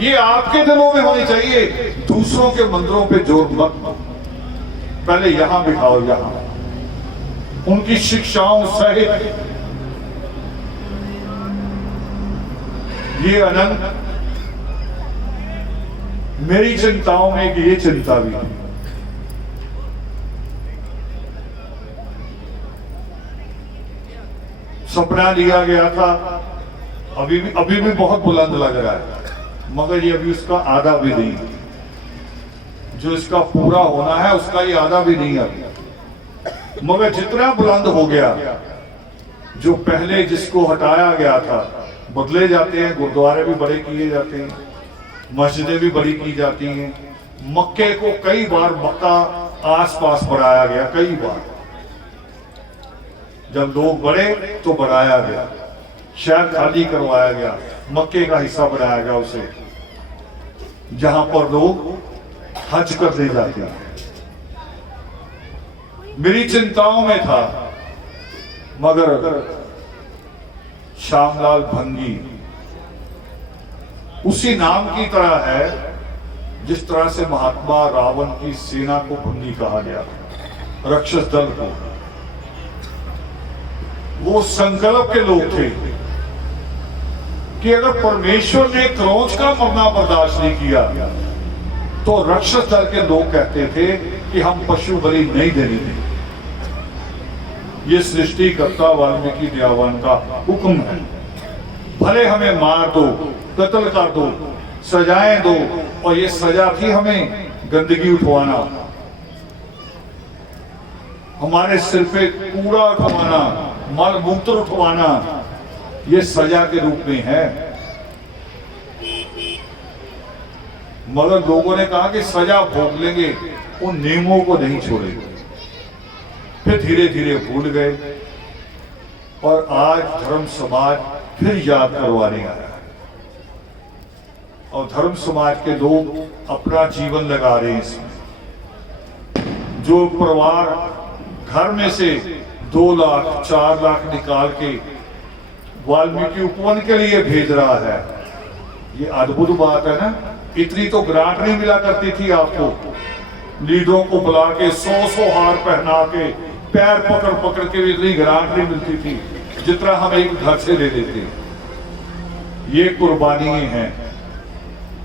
ये आपके दिलों में होनी चाहिए। दूसरों के मंदिरों पे जोर मत दो, पहले यहां बिठाओ, यहां उनकी शिक्षाओं सहित ये अनंत मेरी चिंताओं में एक ये चिंता भी है। सपना लिया गया था, अभी भी बहुत बुलंद लग रहा है, मगर ये अभी उसका आधा भी नहीं है। जो इसका पूरा होना है उसका ये आधा भी नहीं है अभी। मगर जितना बुलंद हो गया, जो पहले जिसको हटाया गया था, बदले जाते हैं, गुरुद्वारे भी बड़े किए जाते हैं, मस्जिदें भी बड़ी की जाती हैं। मक्के को कई बार मक्का आसपास बढ़ाया गया, कई बार जब लोग बढ़े तो बढ़ाया गया, शहर खाली करवाया गया, मक्के का हिस्सा बनाया गया उसे, जहां पर लोग हज करने जाते हैं। मेरी चिंताओं में था, मगर श्यामलाल भंगी उसी नाम की तरह है जिस तरह से महात्मा रावण की सेना को भंगी कहा गया, राक्षस दल को। वो संकल्प के लोग थे कि अगर परमेश्वर ने क्रोध का मरना बर्दाश्त नहीं किया तो राक्षस दल के लोग कहते थे कि हम पशु बलि नहीं देने देंगे। ये सृष्टिकर्ता वाल्मीकि दयावान का हुक्म है। भले हमें मार दो, कत्ल कर दो, सजाएं दो, और ये सजा थी हमें गंदगी उठवाना, हमारे सिर पे कूड़ा उठवाना, मल मूत्र उठवाना, ये सजा के रूप में है। मगर लोगों ने कहा कि सजा भोग लेंगे, उन नियमों को नहीं छोड़ेंगे। फिर धीरे धीरे भूल गए, और आज धर्म समाज फिर याद करवाने आया है। और धर्म समाज के लोग अपना जीवन लगा रहे हैं इसमें। जो परिवार घर में से 2 लाख 4 लाख निकाल के वाल्मीकि उपवन के लिए भेज रहा है, ये अद्भुत बात है ना। इतनी तो ग्रांट नहीं मिला करती थी आपको, लीडरों को बुला के 100 हार पहना के पैर पकड़ पकड़ के भी इतनी ग्रांट नहीं मिलती थी जितना हम एक घर से ले लेते। ये कुर्बानियां हैं,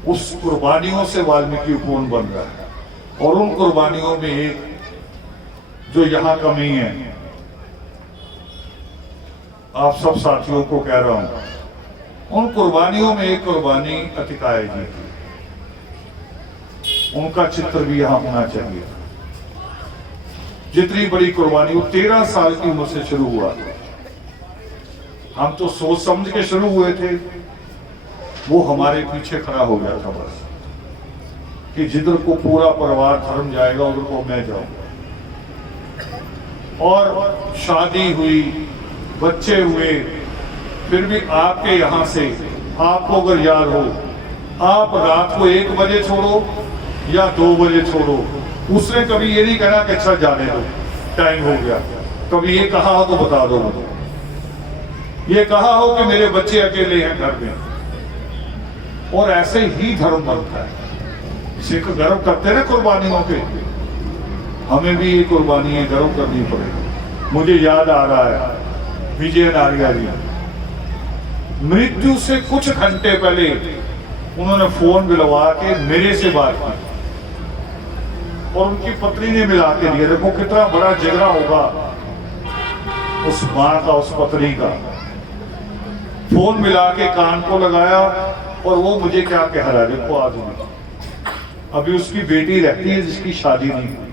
उस कुर्बानियों से वाल्मीकि उपवन बन रहा है। और उन कुर्बानियों में एक जो यहां कमी है, आप सब साथियों को कह रहा हूं, उन कुर्बानियों में एक कुर्बानी अतिकाय जी की, उनका चित्र भी यहां होना चाहिए। जितनी बड़ी कुर्बानी, वो 13 साल की उम्र से शुरू हुआ। हम तो सोच समझ के शुरू हुए थे, वो हमारे पीछे खड़ा हो गया था बस, कि जिधर को पूरा परिवार धर्म जाएगा उधर को मैं जाऊंगा। और शादी हुई, बच्चे हुए, फिर भी आपके यहां से आपको अगर याद हो, आप रात को 1 बजे छोड़ो या 2 बजे छोड़ो, उसने कभी ये नहीं कहना कि अच्छा जाने दो, टाइम हो गया। कभी ये कहा हो तो बता दो, ये कहा हो कि मेरे बच्चे अकेले हैं घर में। और ऐसे ही धर्म बनता है। सिख गर्व करते हैं कुर्बानियों पे, हमें भी ये कुर्बानियां गर्व करनी पड़ेगी। मुझे याद आ रहा है विजय नारिया जी, मृत्यु से कुछ घंटे पहले उन्होंने फोन मिलवा के मेरे से बात की, और उनकी पत्नी ने मिला के दिया। देखो कितना बड़ा जिगरा होगा उस मां का, उस पत्नी का। फोन मिला के कान को लगाया, और वो मुझे क्या कह रहा है, देखो आदमी अभी उसकी बेटी रहती है जिसकी शादी नहीं हुई।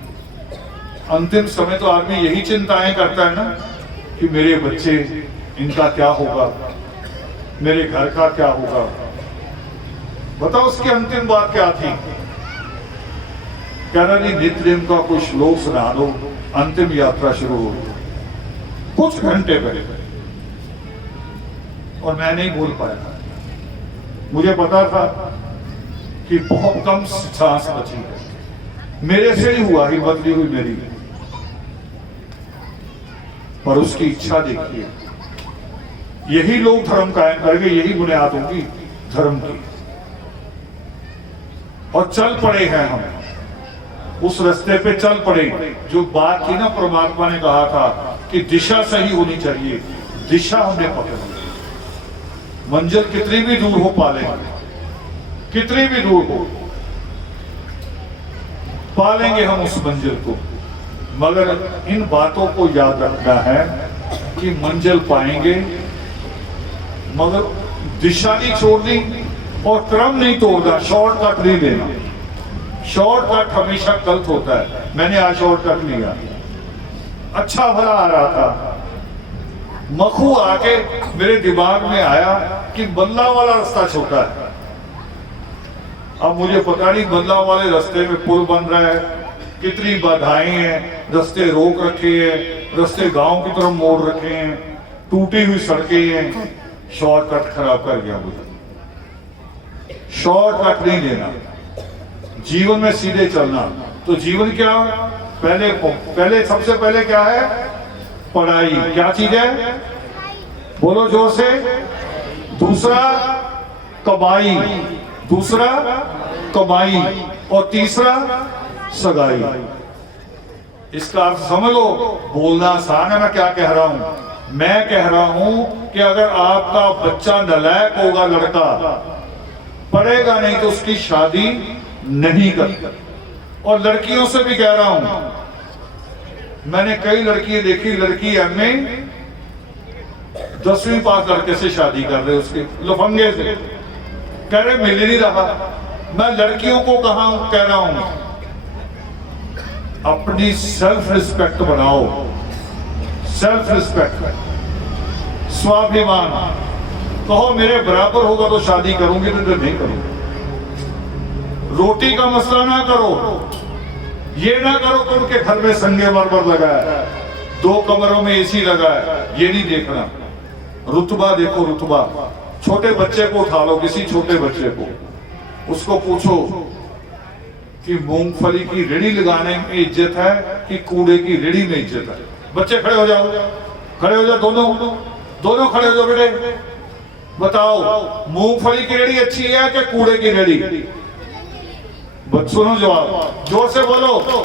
अंतिम समय तो आदमी यही चिंताएं करता है ना, कि मेरे बच्चे, इनका क्या होगा, मेरे घर का क्या होगा। बताओ उसकी अंतिम बात क्या थी? कह रहा नहीं, नित्यनेम का कोई श्लोक सुना दो, अंतिम यात्रा शुरू हो। कुछ घंटे पहले, और मैं नहीं बोल पाया। मुझे पता था कि बहुत कम सांस बची है, मेरे से ही हुआ, हिम्मत नहीं हुई मेरी, पर उसकी इच्छा देखिए। यही लोग धर्म कायम करेंगे, यही बुनियाद होगी धर्म की। और चल पड़े हैं हम, उस रास्ते पे चल पड़े। जो बात थी ना, परमात्मा ने कहा था कि दिशा सही होनी चाहिए, दिशा हमने पकड़ ली। मंजिल कितनी भी दूर हो पालेंगे, कितनी भी दूर हो पालेंगे हम उस मंजिल को। मगर इन बातों को याद रखना है कि मंजिल पाएंगे, मगर दिशा नहीं छोड़नी और क्रम नहीं तोड़ना, शॉर्टकट नहीं लेना। शॉर्टकट हमेशा गलत होता है। मैंने आज शॉर्टकट लिया, अच्छा भला आ रहा था, मखू आके मेरे दिमाग में आया कि बल्ला वाला रास्ता छोटा है। अब मुझे पता नहीं बल्ला वाले रास्ते में पुल बन रहा है, कितनी बाधाएं हैं, रास्ते रोक रखे हैं, रास्ते गांव की तरफ मोड़ रखे हैं, टूटी हुई सड़कें हैं। शॉर्टकट खराब कर गया मुझे। शॉर्टकट नहीं लेना, जीवन में सीधे चलना। तो जीवन क्या, पहले सबसे पहले क्या है? पढ़ाई। क्या चीज है? बोलो जोर से। दूसरा कमाई, दूसरा कमाई, और तीसरा सगाई। इसका अर्थ समझ लो। बोलना आसान है, मैं क्या कह रहा हूं? मैं कह रहा हूं कि अगर आपका बच्चा नालायक होगा, लड़का पढ़ेगा नहीं तो उसकी शादी नहीं करता। और लड़कियों से भी कह रहा हूं, मैंने कई लड़कियां देखी, लड़की एमए 10वीं पास लड़के से शादी कर रहे, उसके लफंगे से, कह रहे मिल नहीं रहा। मैं लड़कियों को कह रहा हूं, अपनी सेल्फ रिस्पेक्ट बनाओ। सेल्फ रिस्पेक्ट, स्वाभिमान। कहो मेरे बराबर होगा तो शादी करूंगी, नहीं करूंगी। रोटी का मसला ना करो, ये ना करो कि उनके घर में संगे मरमर लगा है, 2 कमरों में एसी लगा है, ये नहीं देखना। रुतबा देखो, रुतबा। छोटे बच्चे को उठा लो, किसी छोटे बच्चे को, उसको पूछो कि मूंगफली की रेड़ी लगाने में इज्जत है कि कूड़े की रेड़ी में इज्जत है। बच्चे खड़े हो जाओ, खड़े हो जाओ, दोनों खड़े हो जाओ बेटे। बताओ, मूंगफली की रेड़ी अच्छी है कि कूड़े की रेड़ी? सुनो जवाब, जोर से बोलो।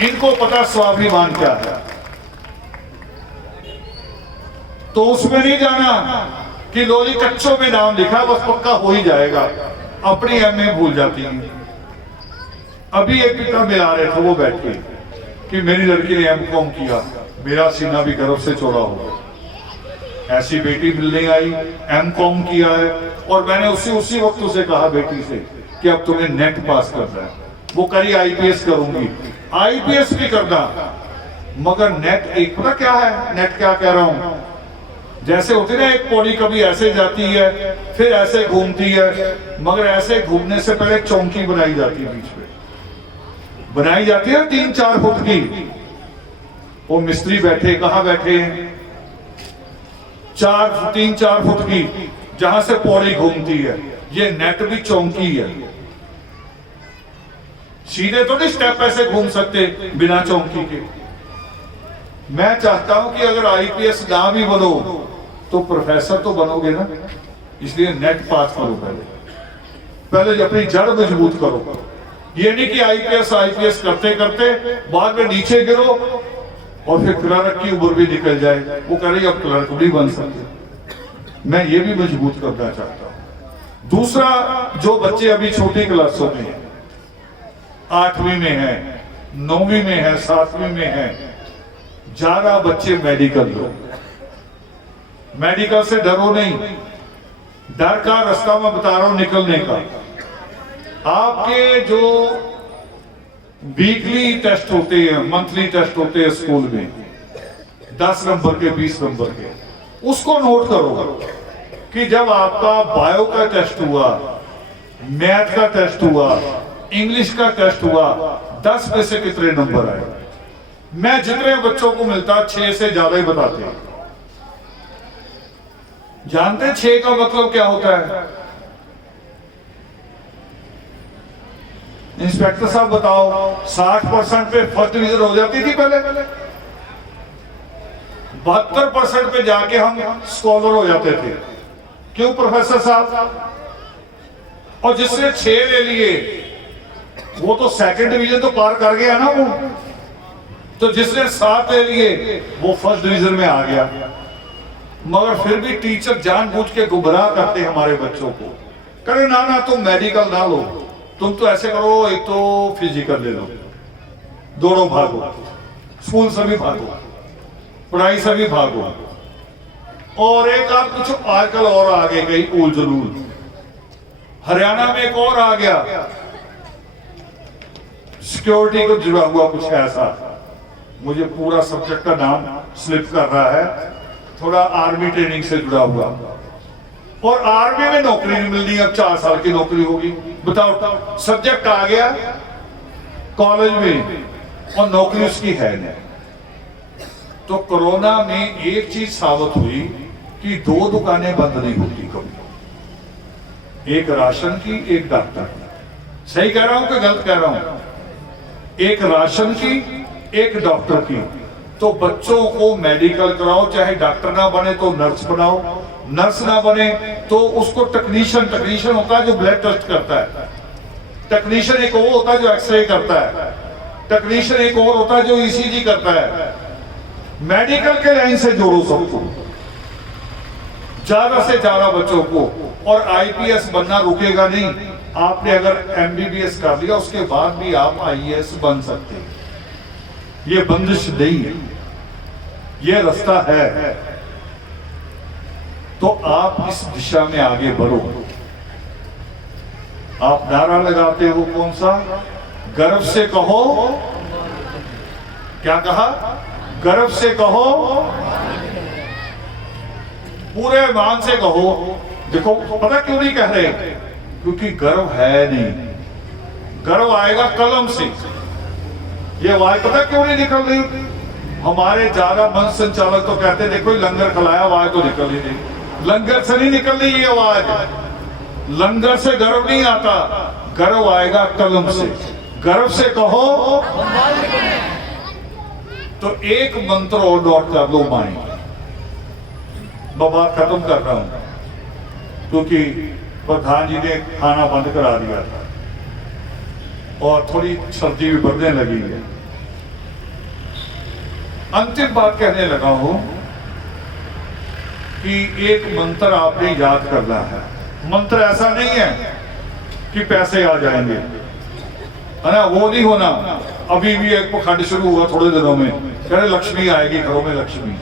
इनको पता स्वाभिमान क्या है। तो उसमें नहीं जाना कि लोली कच्चों में नाम लिखा, बस पक्का हो ही जाएगा। अपनी एमए भूल जाती है। अभी एक पिता में आ रहे थे, वो बैठे कि मेरी लड़की ने एमकॉम किया, मेरा सीना भी गर्व से चौड़ा हो। ऐसी बेटी मिलने आई, एमकॉम किया है। और मैंने उसी वक्त उसे कहा बेटी से कि अब तुम्हें नेट पास करना है। वो करी आईपीएस करूंगी, आईपीएस भी करना, मगर नेट एक पता क्या है? नेट क्या कह रहा हूं? जैसे होती ना, एक पौड़ी कभी ऐसे जाती है, फिर ऐसे घूमती है, मगर ऐसे घूमने से पहले चौकी बनाई जाती है, बीच में बनाई जाती है 3-4 फुट की। वो मिस्त्री बैठे, कहां बैठे हैं? 3-4 फुट की, जहां से पौड़ी घूमती है। ये नेट भी चौकी है। सीधे तो नहीं स्टेप ऐसे घूम सकते बिना चौकी के। मैं चाहता हूं कि अगर आईपीएस ना भी बनो तो प्रोफेसर तो बनोगे ना, इसलिए नेट पास करो। पहले अपनी जड़ मजबूत करो। ये नहीं कि आईपीएस करते करते बाद में नीचे गिरो और फिर क्लर्क की उम्र भी निकल जाए, वो कह रही अब क्लर्क भी बन सकते। मैं ये भी मजबूत करना चाहता हूं। दूसरा, जो बच्चे अभी छोटी क्लासों में हैं, 8वीं में है, 9वीं में है, 7वीं में है, ज्यादा बच्चे मेडिकल लो। मेडिकल से डरो नहीं। डर का रास्ता मैं बता रहा हूं निकलने का। आपके जो वीकली टेस्ट होते हैं, मंथली टेस्ट होते हैं स्कूल में, 10 नंबर के, 20 नंबर के, उसको नोट करो कि जब आपका बायो का टेस्ट हुआ, मैथ का टेस्ट हुआ, इंग्लिश का टेस्ट हुआ, 10 में से कितने नंबर आए? मैं जितने बच्चों को मिलता 6 से ज्यादा ही बताते हैं। जानते 6 का मतलब क्या होता है? इंस्पेक्टर साहब बताओ, 60% पे फर्स्ट डिवीजन हो जाती थी पहले। 72% पे जाके हम स्कॉलर हो जाते थे। क्यों प्रोफेसर साहब? और जिसने 6 ले लिए वो तो सेकंड डिवीजन तो पार कर गया ना वो, तो जिसने 7 ले लिए वो फर्स्ट डिवीजन में आ गया। मगर फिर भी टीचर जानबूझ के गुमराह करते हमारे बच्चों को, करे ना ना तुम मेडिकल ना लो, तुम तो ऐसे करो, एक तो फिजिकल ले लो, दौड़ो भागो, स्कूल से भी भागो, पढ़ाई से भी भागो, और एक आप कुछ आजकल और आगे गई उल जलूल। हरियाणा में एक और आ गया, सिक्योरिटी को जुड़ा हुआ कुछ ऐसा, मुझे पूरा सब्जेक्ट का नाम स्लिप कर रहा है, थोड़ा आर्मी ट्रेनिंग से जुड़ा हुआ, और आर्मी में नौकरी नहीं मिलनी, अब 4 साल की नौकरी होगी। बताओ, सब्जेक्ट आ गया कॉलेज में और नौकरी उसकी है नहीं। तो कोरोना में एक चीज साबित हुई कि 2 दुकानें बंद नहीं होती कभी, एक राशन की, एक डॉक्टर की। सही कह रहा हूं कि गलत कह रहा हूं? एक राशन की, एक डॉक्टर की। तो बच्चों को मेडिकल कराओ, चाहे डॉक्टर ना बने तो नर्स बनाओ, नर्स ना बने तो उसको टेक्नीशियन होता है जो ब्लड टेस्ट करता है, टेक्नीशियन एक वो होता है जो एक्सरे करता है, टेक्नीशियन एक और होता है जो ईसीजी करता है। मेडिकल के लाइन से जोड़ो सबको, ज्यादा से ज्यादा बच्चों को, और आईपीएस बनना रुकेगा नहीं। आपने अगर एमबीबीएस कर लिया उसके बाद भी आप आईएएस बन सकते हैं, ये बंदिश नहीं है, ये रास्ता है। तो आप इस दिशा में आगे बढ़ो। आप नारा लगाते हो कौन सा? गर्व से कहो, क्या कहा? गर्व से कहो, पूरे ईमान से कहो। देखो पता क्यों नहीं कह रहे? क्योंकि गर्व है नहीं, गर्व आएगा कलम से। ये आवाज पता क्यों नहीं निकल रही? हमारे ज्यादा मंच संचालक तो कहते देखो लंगर खिलाया, आवाज तो निकल ही नहीं। लंगर से नहीं निकल रही ये आवाज, लंगर से गर्व नहीं आता, गर्व आएगा कलम से। गर्व से कहो। तो एक मंत्र और नोट कर लो माइंड, मैं बात खत्म कर रहा हूं क्योंकि प्रधान जी ने खाना बंद करा दिया था और थोड़ी सर्दी भी बढ़ने लगी है। अंतिम बात कहने लगा हूं कि एक मंत्र आपने याद करना है। मंत्र ऐसा नहीं है कि पैसे आ जाएंगे, है ना, वो नहीं होना। अभी भी एक पखंड शुरू हुआ थोड़े दिनों में, कह रहे लक्ष्मी आएगी घरों में, लक्ष्मी।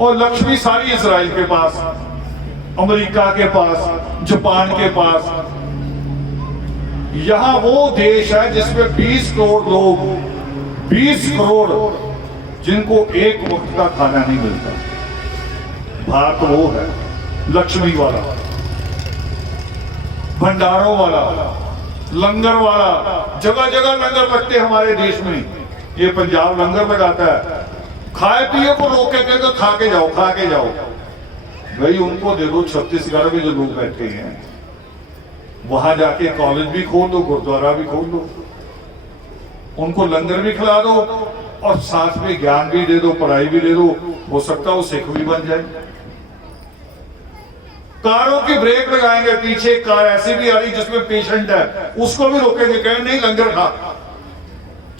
और लक्ष्मी सारी इजराइल के पास, अमेरिका के पास, जापान के पास। यहां वो देश है जिसमें 20 करोड़ लोग, 20 करोड़ जिनको एक वक्त का खाना नहीं मिलता। भारत वो है लक्ष्मी वाला, भंडारों वाला, लंगर वाला। जगह जगह लंगर लगते हमारे देश में। ये पंजाब लंगर लगाता है, खाए पिए को रोक के कहते खा के जाओ, खा के जाओ। भाई उनको दे दो, छत्तीसगढ़ में जो लोग बैठे हैं वहां जाके कॉलेज भी खोल दो, गुरुद्वारा भी खोल दो, उनको लंगर भी खिला दो और साथ में ज्ञान भी दे दो, पढ़ाई भी दे दो। हो सकता है वो सिख भी बन जाए। कारों की ब्रेक लगाएंगे, पीछे कार ऐसी भी आ रही जिसमें पेशेंट है उसको भी रोकेंगे, कहें नहीं लंगर खा,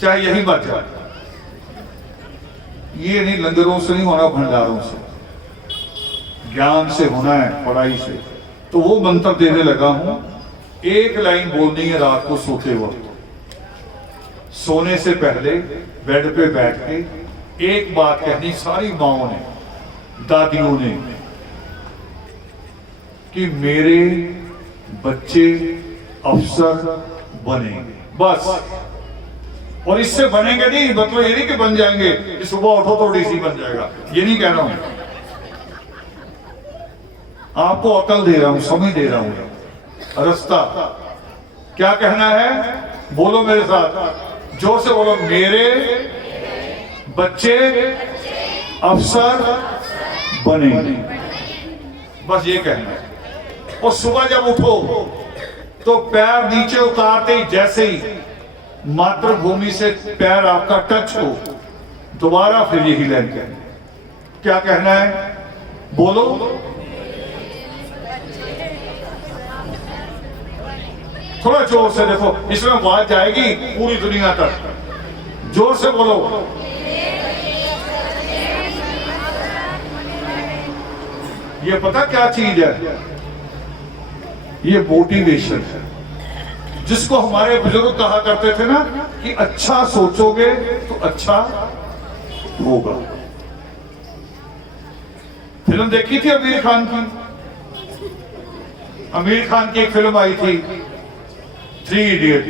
चाहे यही मर जाए। ये नहीं, लंगरों से नहीं होना, भंडारों से, ज्ञान से होना है, पढ़ाई से। तो वो मंत्र देने लगा हूं। एक लाइन बोलनी है रात को सोते वक्त, सोने से पहले बेड पे बैठ के एक बात कहनी सारी माओं ने, दादियों ने, कि मेरे बच्चे अफसर बनेंगे, बस। और इससे बनेंगे नहीं मतलब ये नहीं कि बन जाएंगे कि सुबह उठो तो डीसी बन जाएगा, ये नहीं कह रहा हूं। आपको अकल दे रहा हूं, समझ दे रहा हूं, रास्ता क्या कहना है, बोलो मेरे साथ, जोर से बोलो, मेरे बच्चे अफसर बनेंगे, बस ये कहना है। और सुबह जब उठो तो पैर नीचे उतारते ही, जैसे ही मातृभूमि से पैर आपका टच हो, दोबारा फिर यही लाइन कहना, क्या कहना है, बोलो। थोड़ा जोर से, देखो इसमें आवाज जाएगी पूरी दुनिया तक, जोर से बोलो। ये पता क्या चीज है, ये मोटिवेशन है, जिसको हमारे बुजुर्ग कहा करते थे ना कि अच्छा सोचोगे तो अच्छा होगा। फिल्म देखी थी आमिर खान की? आमिर खान की एक फिल्म आई थी 3 इडियट।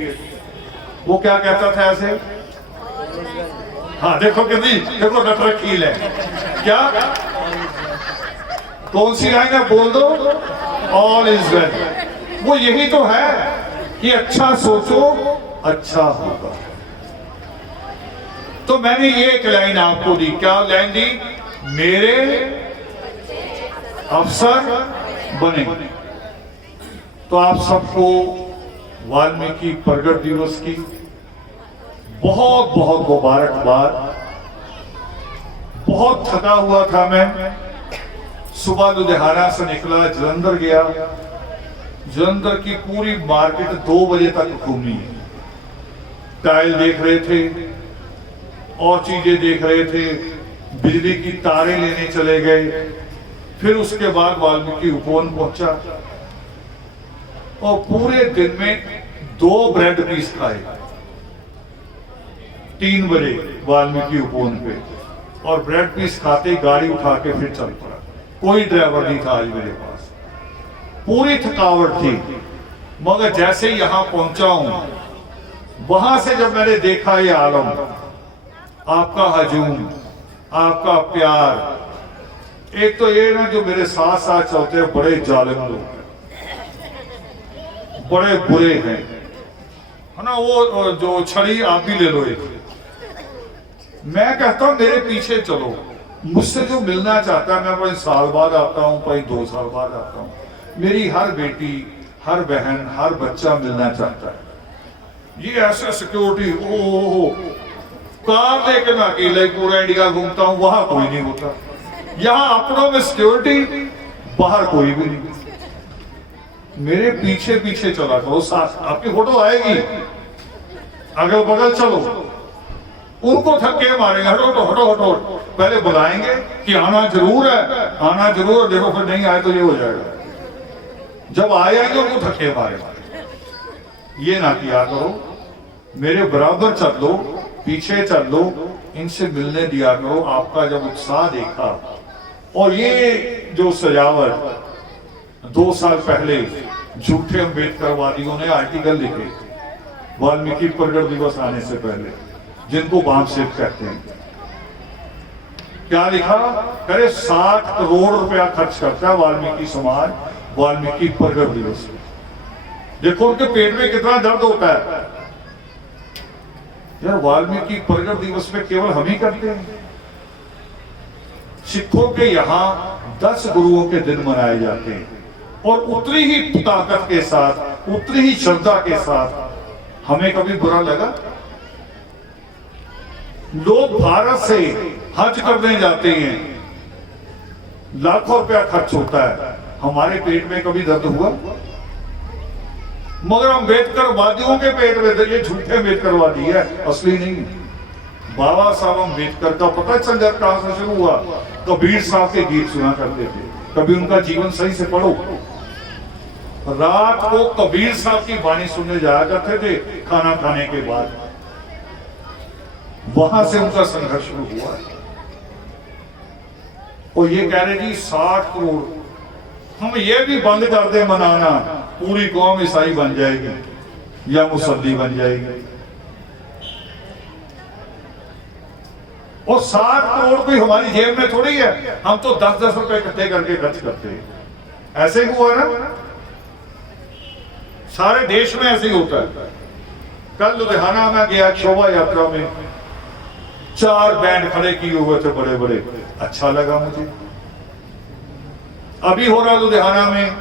वो क्या कहता था ऐसे, हाँ देखो कितनी, देखो नटरकील है क्या, कौन सी लाइन है, बोल दो, ऑल इज वेल। वो यही तो है कि अच्छा सोचो अच्छा होगा। तो मैंने ये एक लाइन आपको दी, क्या लाइन दी, मेरे अफसर बने। तो आप सबको वाल्मीकि प्रगट दिवस की बहुत बहुत मुबारकबाद। बहुत थका हुआ था मैं, सुबह लुधियाना से निकला, जलंधर गया, जलंधर की पूरी मार्केट 2 बजे तक घूमी, टाइल देख रहे थे और चीजें देख रहे थे, बिजली की तारें लेने चले गए। फिर उसके बाद वाल्मीकि उपवन पहुंचा और पूरे दिन में 2 ब्रेड पीस खाए 3 बजे वाल्मीकि उपवन पे, और ब्रेड पीस खाते गाड़ी उठा के फिर चल पड़ा। कोई ड्राइवर नहीं था आज मेरे पास, पूरी थकावट थी। मगर जैसे यहां पहुंचा हूं, वहां से जब मैंने देखा ये आलम, आपका हजूम, आपका प्यार, एक तो ये ना जो मेरे साथ साथ चलते हैं बड़े जालिम लोग, बड़े बुरे हैं, है ना। वो जो छड़ी आप भी ले लो एक, मैं कहता हूं मेरे पीछे चलो, मुझसे जो मिलना चाहता है, मैं 5 साल बाद आता हूं, 2 साल बाद आता हूं, मेरी हर बेटी, हर बहन, हर बच्चा मिलना चाहता है। ये ऐसा सिक्योरिटी, ओ कार लेके मैं अकेले पूरा इंडिया घूमता हूं, वहां कोई नहीं होता। यहां अपनों में सिक्योरिटी, बाहर कोई भी नहीं। मेरे पीछे पीछे चला करो, साथ आपकी फोटो आएगी, अगल बगल चलो, उनको थक्के मारेंगे, हटो हटो हटो हटो, पहले बुलाएंगे कि आना जरूर है, आना जरूर, देखो फिर नहीं आए तो ये हो जाएगा। जब आए तो उनको थक्के मारे, ये ना किया करो, मेरे बराबर चल लो, पीछे चल लो, इनसे मिलने दिया करो। आपका जब उत्साह देखा, और ये जो सजावट 2 साल पहले झूठे अम्बेडकरवादियों ने आर्टिकल लिखे वाल्मीकि प्रगट दिवस आने से पहले, जिनको बामसेट कहते हैं, क्या लिखा, करे 60 करोड़ रुपया खर्च करता है वाल्मीकि समाज वाल्मीकि प्रगट दिवस। देखो उनके पेट में कितना दर्द होता है यार। वाल्मीकि प्रगट दिवस में केवल हम ही करते हैं। सिखों के यहाँ 10 गुरुओं के दिन मनाए जाते हैं, और उतनी ही ताकत के साथ, उतनी ही श्रद्धा के साथ। हमें कभी बुरा लगा? लोग भारत से हज करने जाते हैं, लाखों रुपया खर्च होता है, हमारे पेट में कभी दर्द हुआ? मगर अम्बेडकरवादियों के पेट में दर्द, ये झूठे अम्बेडकरवादी है, असली नहीं। बाबा साहब अम्बेडकर का पता संघर्ष कहां से शुरू हुआ? कबीर साहब के गीत सुना करते थे, कभी उनका जीवन सही से पढ़ो। रात को कबीर साहब की वाणी सुनने जाया करते थे खाना खाने के बाद, वहां से उनका संघर्ष शुरू हुआ। और ये कह रहे जी 60 करोड़, हम ये भी बंद कर दे मनाना, पूरी कौम ईसाई बन जाएगी या मुसल्ली बन जाएगी। और 60 करोड़ कोई हमारी जेब में थोड़ी है, हम तो 10-10 रुपए इकट्ठे करके खर्च करते हैं। ऐसे ही हुआ ना, सारे देश में ऐसे ही होता है। कल लुधियाना में गया शोभा यात्रा में, 4 बैंड खड़े किए हुए थे बड़े बड़े, अच्छा लगा मुझे। अभी हो रहा लुधियाना में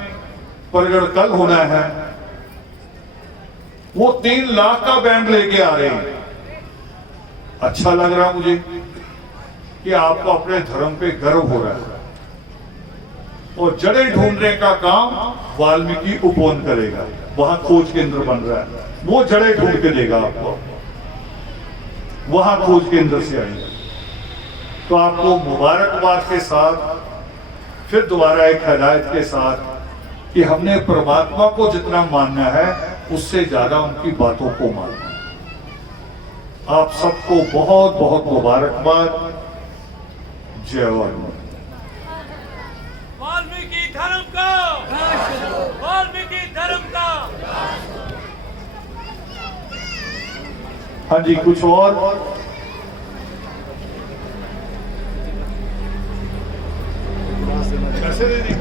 प्रगट, कल होना है, वो 3 लाख का बैंड लेके आ रहे हैं, अच्छा लग रहा मुझे। कि आपको अपने धर्म पे गर्व हो रहा है, और जड़ें ढूंढने का काम वाल्मीकि उपवन करेगा। वहां खोज केंद्र बन रहा है, वो जड़ें ढूंढ के देगा आपको, वहां खोज केंद्र से आएगा। तो आपको मुबारकबाद के साथ फिर दोबारा एक हिदायत के साथ कि हमने परमात्मा को जितना मानना है उससे ज्यादा उनकी बातों को मानना है। आप सबको बहुत बहुत मुबारकबाद। जय वाल्मीकि। वाल्मीकि धर्म का, वाल्मीकि धर्म का। हाँ जी, कुछ और? कैसे दे दी?